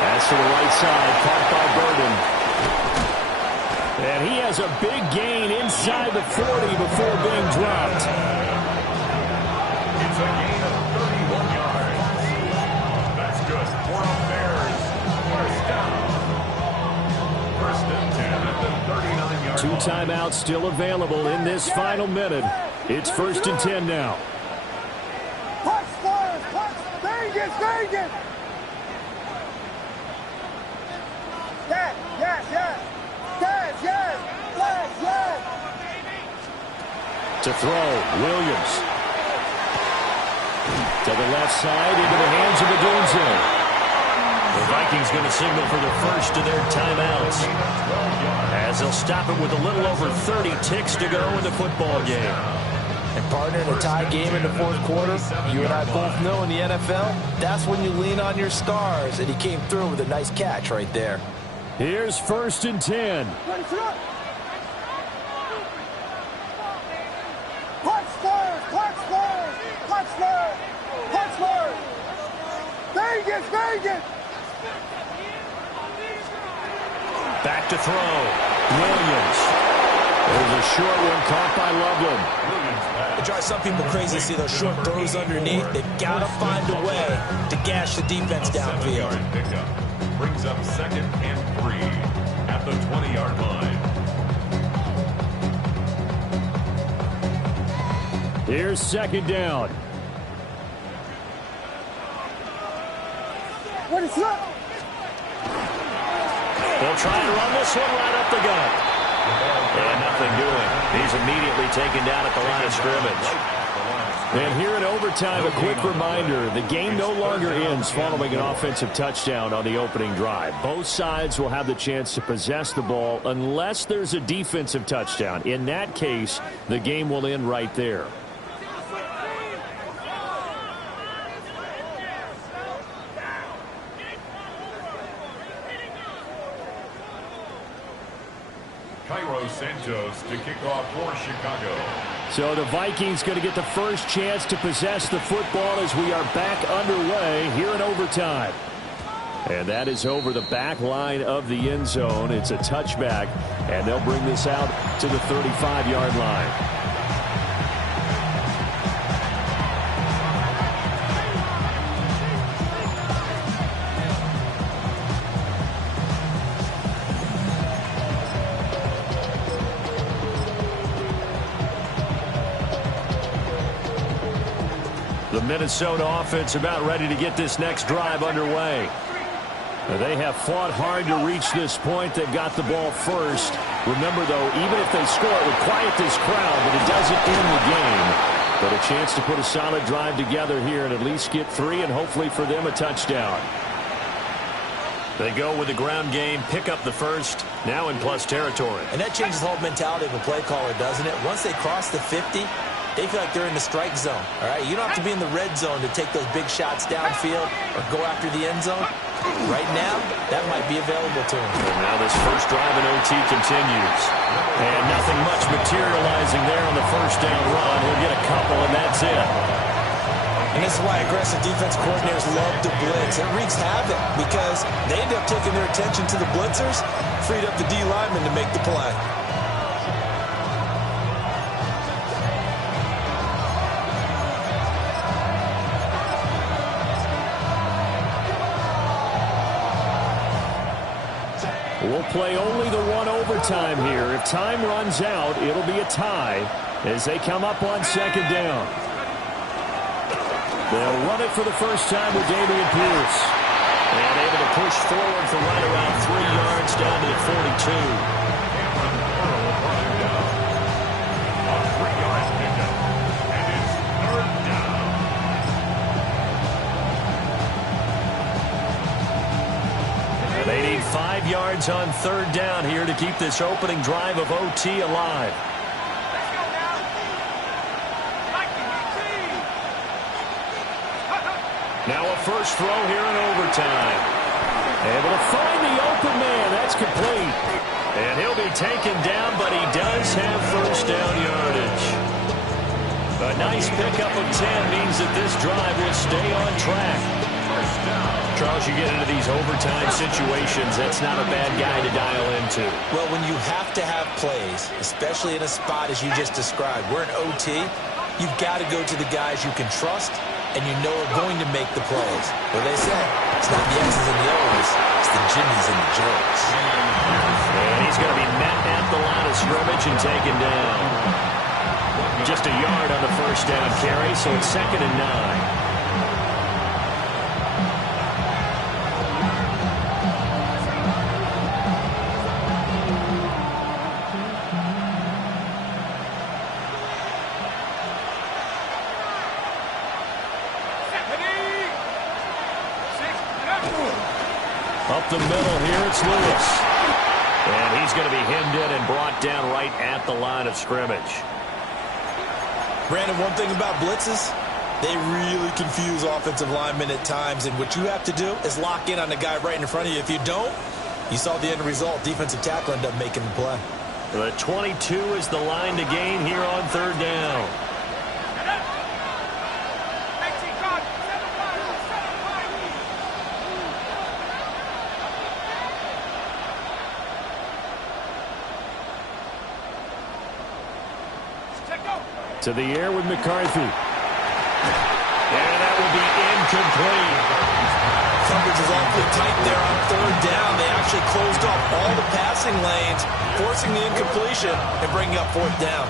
Pass to the right side. Caught by Burden. And he has a big gain inside the 40 before being dropped. It's a gain of 31 yards. That's good for the Bears. First down. 1st and 10 at the 39-yard line. 2 timeouts still available in this final minute. It's 1st and 10 now. Punch, Vegas! Yes! To throw, Williams. To the left side, into the hands of Odunze. The Vikings going to signal for the first of their timeouts, as they'll stop it with a little over 30 ticks to go in the football game. And partner, in a tie game in the fourth quarter, you and I both know in the NFL, that's when you lean on your stars, and he came through with a nice catch right there. Here's 1st and 10. Vegas! Back to throw. Williams. There's a short one caught by Loveland. It drives some people crazy to see those short throws underneath. They've got to find a way to gash the defense downfield. Brings up 2nd and 3 at the 20-yard line. Here's 2nd down. What is up? They'll try to run this one right up the gut. And nothing doing. He's immediately taken down at the line of scrimmage. And here in overtime, a quick reminder, the game no longer ends following an offensive touchdown on the opening drive. Both sides will have the chance to possess the ball unless there's a defensive touchdown. In that case, the game will end right there. Santos to kick off for Chicago. So the Vikings going to get the first chance to possess the football as we are back underway here in overtime. And that is over the back line of the end zone. It's a touchback, and they'll bring this out to the 35-yard line. The Minnesota offense about ready to get this next drive underway. They have fought hard to reach this point. They've got the ball first, Remember, though, even if they score, it would quiet this crowd, but it doesn't end the game. But a chance to put a solid drive together here and at least get 3, and hopefully for them a touchdown. They go with the ground game, pick up the first, now in plus territory. And that changes the whole mentality of a play caller, doesn't it? Once they cross the 50, they feel like they're in the strike zone. All right, you don't have to be in the red zone to take those big shots downfield or go after the end zone. Right now, that might be available to them. And now this first drive in OT continues. And nothing much materializing there on the first down run. He'll get a couple, and that's it. And this is why aggressive defense coordinators love to blitz. It wreaks havoc because they end up taking their attention to the blitzers, freed up the D lineman to make the play. We'll play only the one overtime here. If time runs out, it'll be a tie as they come up on second down. They'll run it for the first time with Dameon Pierce. And able to push forward for right around 3 yards down to the 42. They need 5 yards on third down here to keep this opening drive of OT alive. Now a first throw here in overtime. Able to find the open man. That's complete. And he'll be taken down, but he does have first down yardage. A nice pickup of 10 means that this drive will stay on track. Charles, you get into these overtime situations, that's not a bad guy to dial into. Well, when you have to have plays, especially in a spot as you just described, we're in OT, you've got to go to the guys you can trust and you know are going to make the plays. What they say, it's not the X's and the O's, it's the Jimmies and the Joes. And he's going to be met at the line of scrimmage and taken down. Just a yard on the first down carry, so it's 2nd and 9. Up the middle here, it's Lewis. And he's going to be hemmed in and brought down right at the line of scrimmage. Brandon, one thing about blitzes, they really confuse offensive linemen at times, and what you have to do is lock in on the guy right in front of you. If you don't, you saw the end result. Defensive tackle ended up making the play. The 22 is the line to gain here on third down. To the air with McCarthy. And that will be incomplete. Coverage is awfully tight there on third down. They actually closed off all the passing lanes, forcing the incompletion and bringing up fourth down.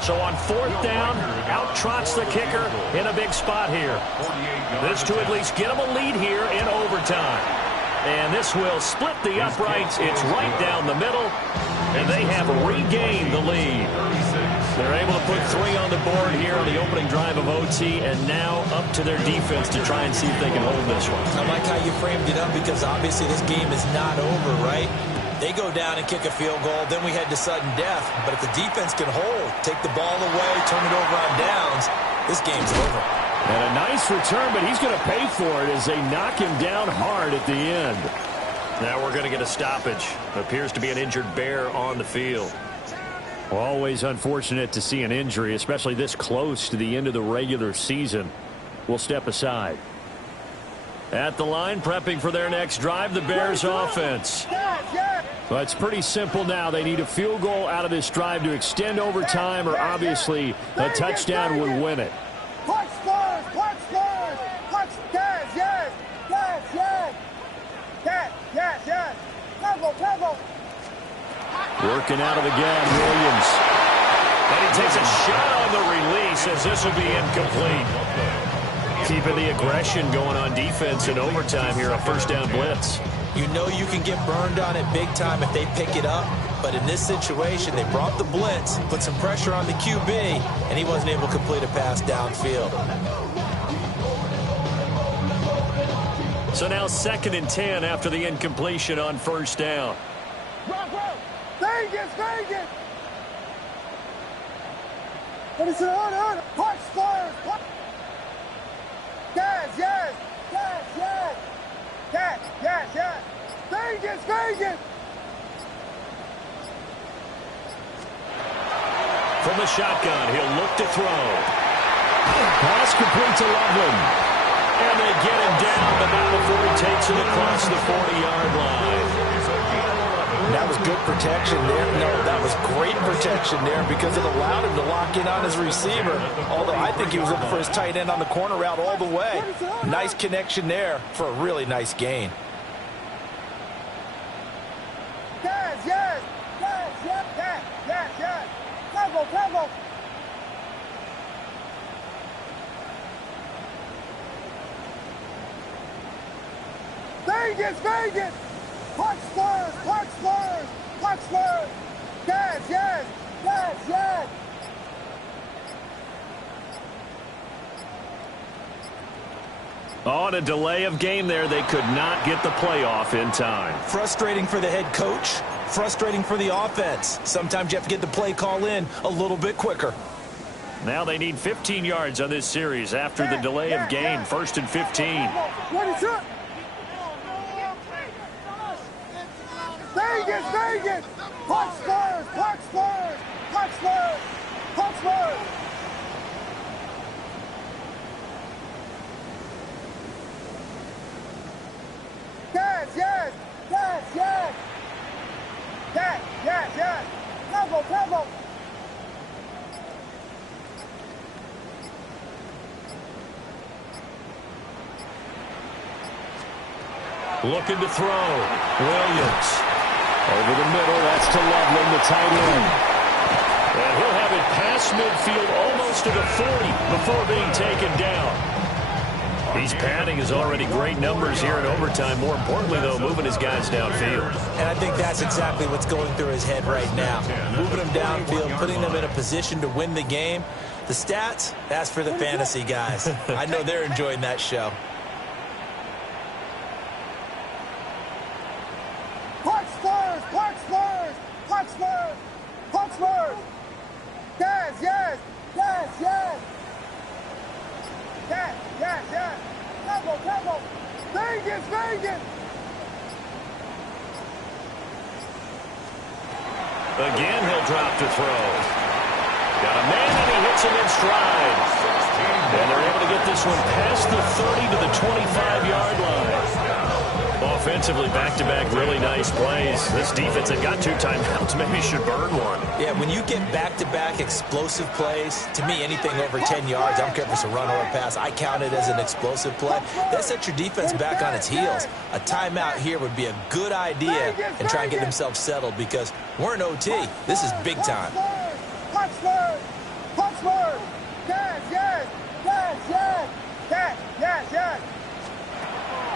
So on fourth down, out trots the kicker in a big spot here. This to at least get them a lead here in overtime. And this will split the uprights. It's right down the middle. And they have regained the lead. They're able to put 3 on the board here on the opening drive of OT. And now up to their defense to try and see if they can hold this one. I like how you framed it up because obviously this game is not over, right? They go down and kick a field goal, then we head to sudden death. But if the defense can hold, take the ball away, turn it over on downs, this game's over. And a nice return, but he's going to pay for it as they knock him down hard at the end. Now we're going to get a stoppage. Appears to be an injured Bear on the field. Always unfortunate to see an injury, especially this close to the end of the regular season. We'll step aside. At the line, prepping for their next drive, the Bears offense. Well, it's pretty simple now. They need a field goal out of this drive to extend overtime, or obviously a touchdown would win it. Punch scores! Punch scores! Punch! Yes! Yes! Yes! Yes! Yes! Yes! Yes! Go! Go! Working out of the gun, Williams. And he takes a shot on the release as this will be incomplete. Keeping the aggression going on defense in overtime here, a first down blitz. You know you can get burned on it big time if they pick it up. But in this situation, they brought the blitz, put some pressure on the QB, and he wasn't able to complete a pass downfield. So now 2nd and 10 after the incompletion on first down. Vegas! What is it on? Punch Spurs! Yes! Vegas! From the shotgun, he'll look to throw. Pass complete to Loveland. And they get him down, but not before he takes it across the 40-yard line. That was good protection there. No, that was great protection there because it allowed him to lock in on his receiver. Although I think he was looking for his tight end on the corner route all the way. Nice connection there for a really nice gain. Yes! Travel! Vegas! Punch Spurs! Yes! On a delay of game there, they could not get the playoff in time. Frustrating for the head coach, frustrating for the offense. Sometimes you have to get the play call in a little bit quicker. Now they need 15 yards on this series after the delay of game. 1st and 15. What is it? Vegas! Punch Spurs! Yes! Travel! Looking to throw. Williams. Over the middle, that's to Loveland, the tight end. And he'll have it past midfield almost to the 40 before being taken down. He's padding his already great numbers here in overtime. More importantly, though, moving his guys downfield. And I think that's exactly what's going through his head right now. Moving them downfield, putting them in a position to win the game. The stats, that's for the fantasy guys. I know they're enjoying that show. Punch Spurs! Yes! Travel! Vegas! Again, he'll drop to throw. Got a man, and he hits him in stride. And they're able to get this one past the 30 to the 25-yard line. Offensively, back-to-back, really nice plays. This defense, they've got 2 timeouts. Maybe should burn one. Yeah, when you get back-to-back explosive plays, to me, anything over 10 yards, I don't care if it's a run or a pass, I count it as an explosive play. That sets your defense back on its heels. A timeout here would be a good idea and try and get themselves settled because we're in OT. This is big time. Punch Spurs! Yes!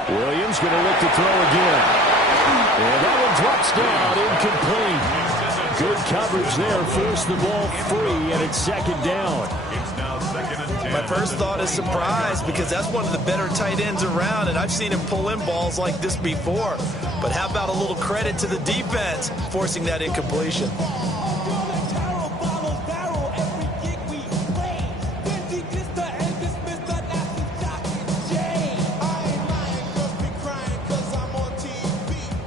Williams going to look to throw again. And that one drops down, incomplete. Good coverage there, forced the ball free, and it's 2nd down. My first thought is surprise because that's one of the better tight ends around, and I've seen him pull in balls like this before. But how about a little credit to the defense forcing that incompletion?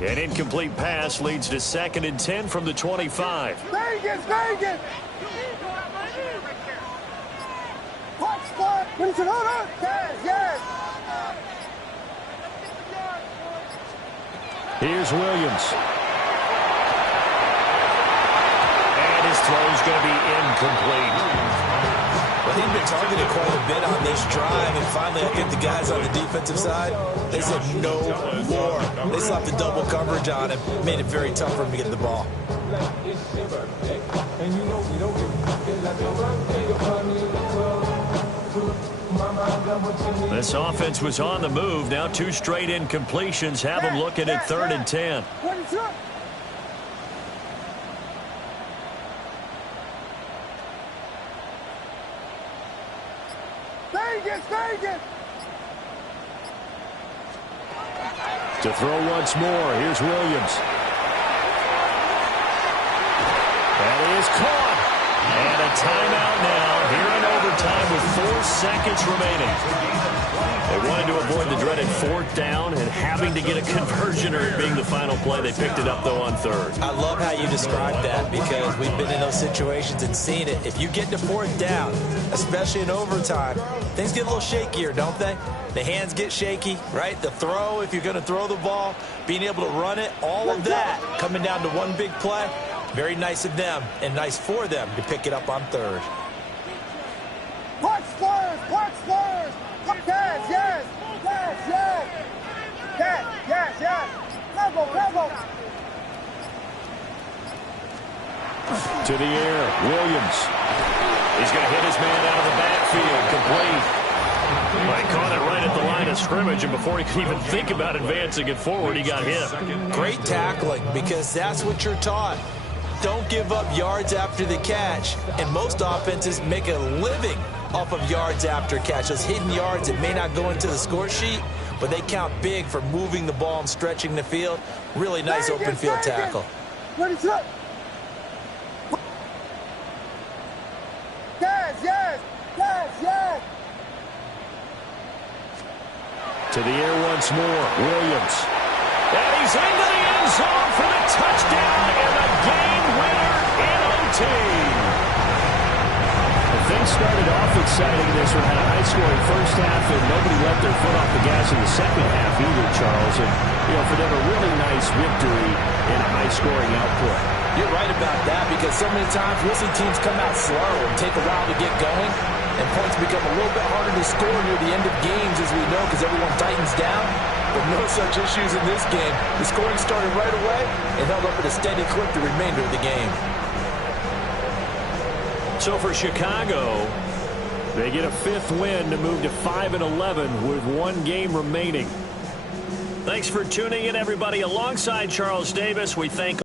An incomplete pass leads to 2nd and 10 from the 25. Vegas! Punch Spurs! What is it on? Yes! Here's Williams. And his throw is going to be incomplete. He'd been targeted quite a bit on this drive, and finally I think the guys on the defensive side, they said no more. They slapped the double coverage on him, made it very tough for him to get the ball. This offense was on the move. Now 2 straight incompletions have them looking at 3rd and 10. Vegas! To throw once more, here's Williams. That is caught. And a timeout now here in overtime with 4 seconds remaining. They wanted to avoid the dreaded 4th down and having to get a conversion or it being the final play. They picked it up, though, on 3rd. I love how you described that because we've been in those situations and seen it. If you get to 4th down, especially in overtime, things get a little shakier, don't they? The hands get shaky, right? The throw, if you're going to throw the ball, being able to run it, all of that coming down to one big play. Very nice of them and nice for them to pick it up on 3rd. Watch Spurs! Yes! Level! To the air, Williams. He's going to hit his man out of the backfield, complete. Well, he caught it right at the line of scrimmage, and before he could even think about advancing it forward, he got hit. Great tackling, because that's what you're taught. Don't give up yards after the catch, and most offenses make a living off of yards after catch. Those hidden yards that may not go into the score sheet, but they count big for moving the ball and stretching the field. Really nice open field tackle. What is up? Yes! To the air once more, Williams. And he's into the end zone for the touchdown and the game winner in OT. Things started off exciting in this one. Had a high-scoring first half, and nobody let their foot off the gas in the second half either, Charles. And, for them, a really nice victory and a high-scoring output. You're right about that because so many times we'll see teams come out slow and take a while to get going, and points become a little bit harder to score near the end of games, as we know, because everyone tightens down. But no such issues in this game. The scoring started right away and held up at a steady clip the remainder of the game. So for Chicago, they get a 5th win to move to 5-11 with 1 game remaining. Thanks for tuning in, everybody. Alongside Charles Davis, we thank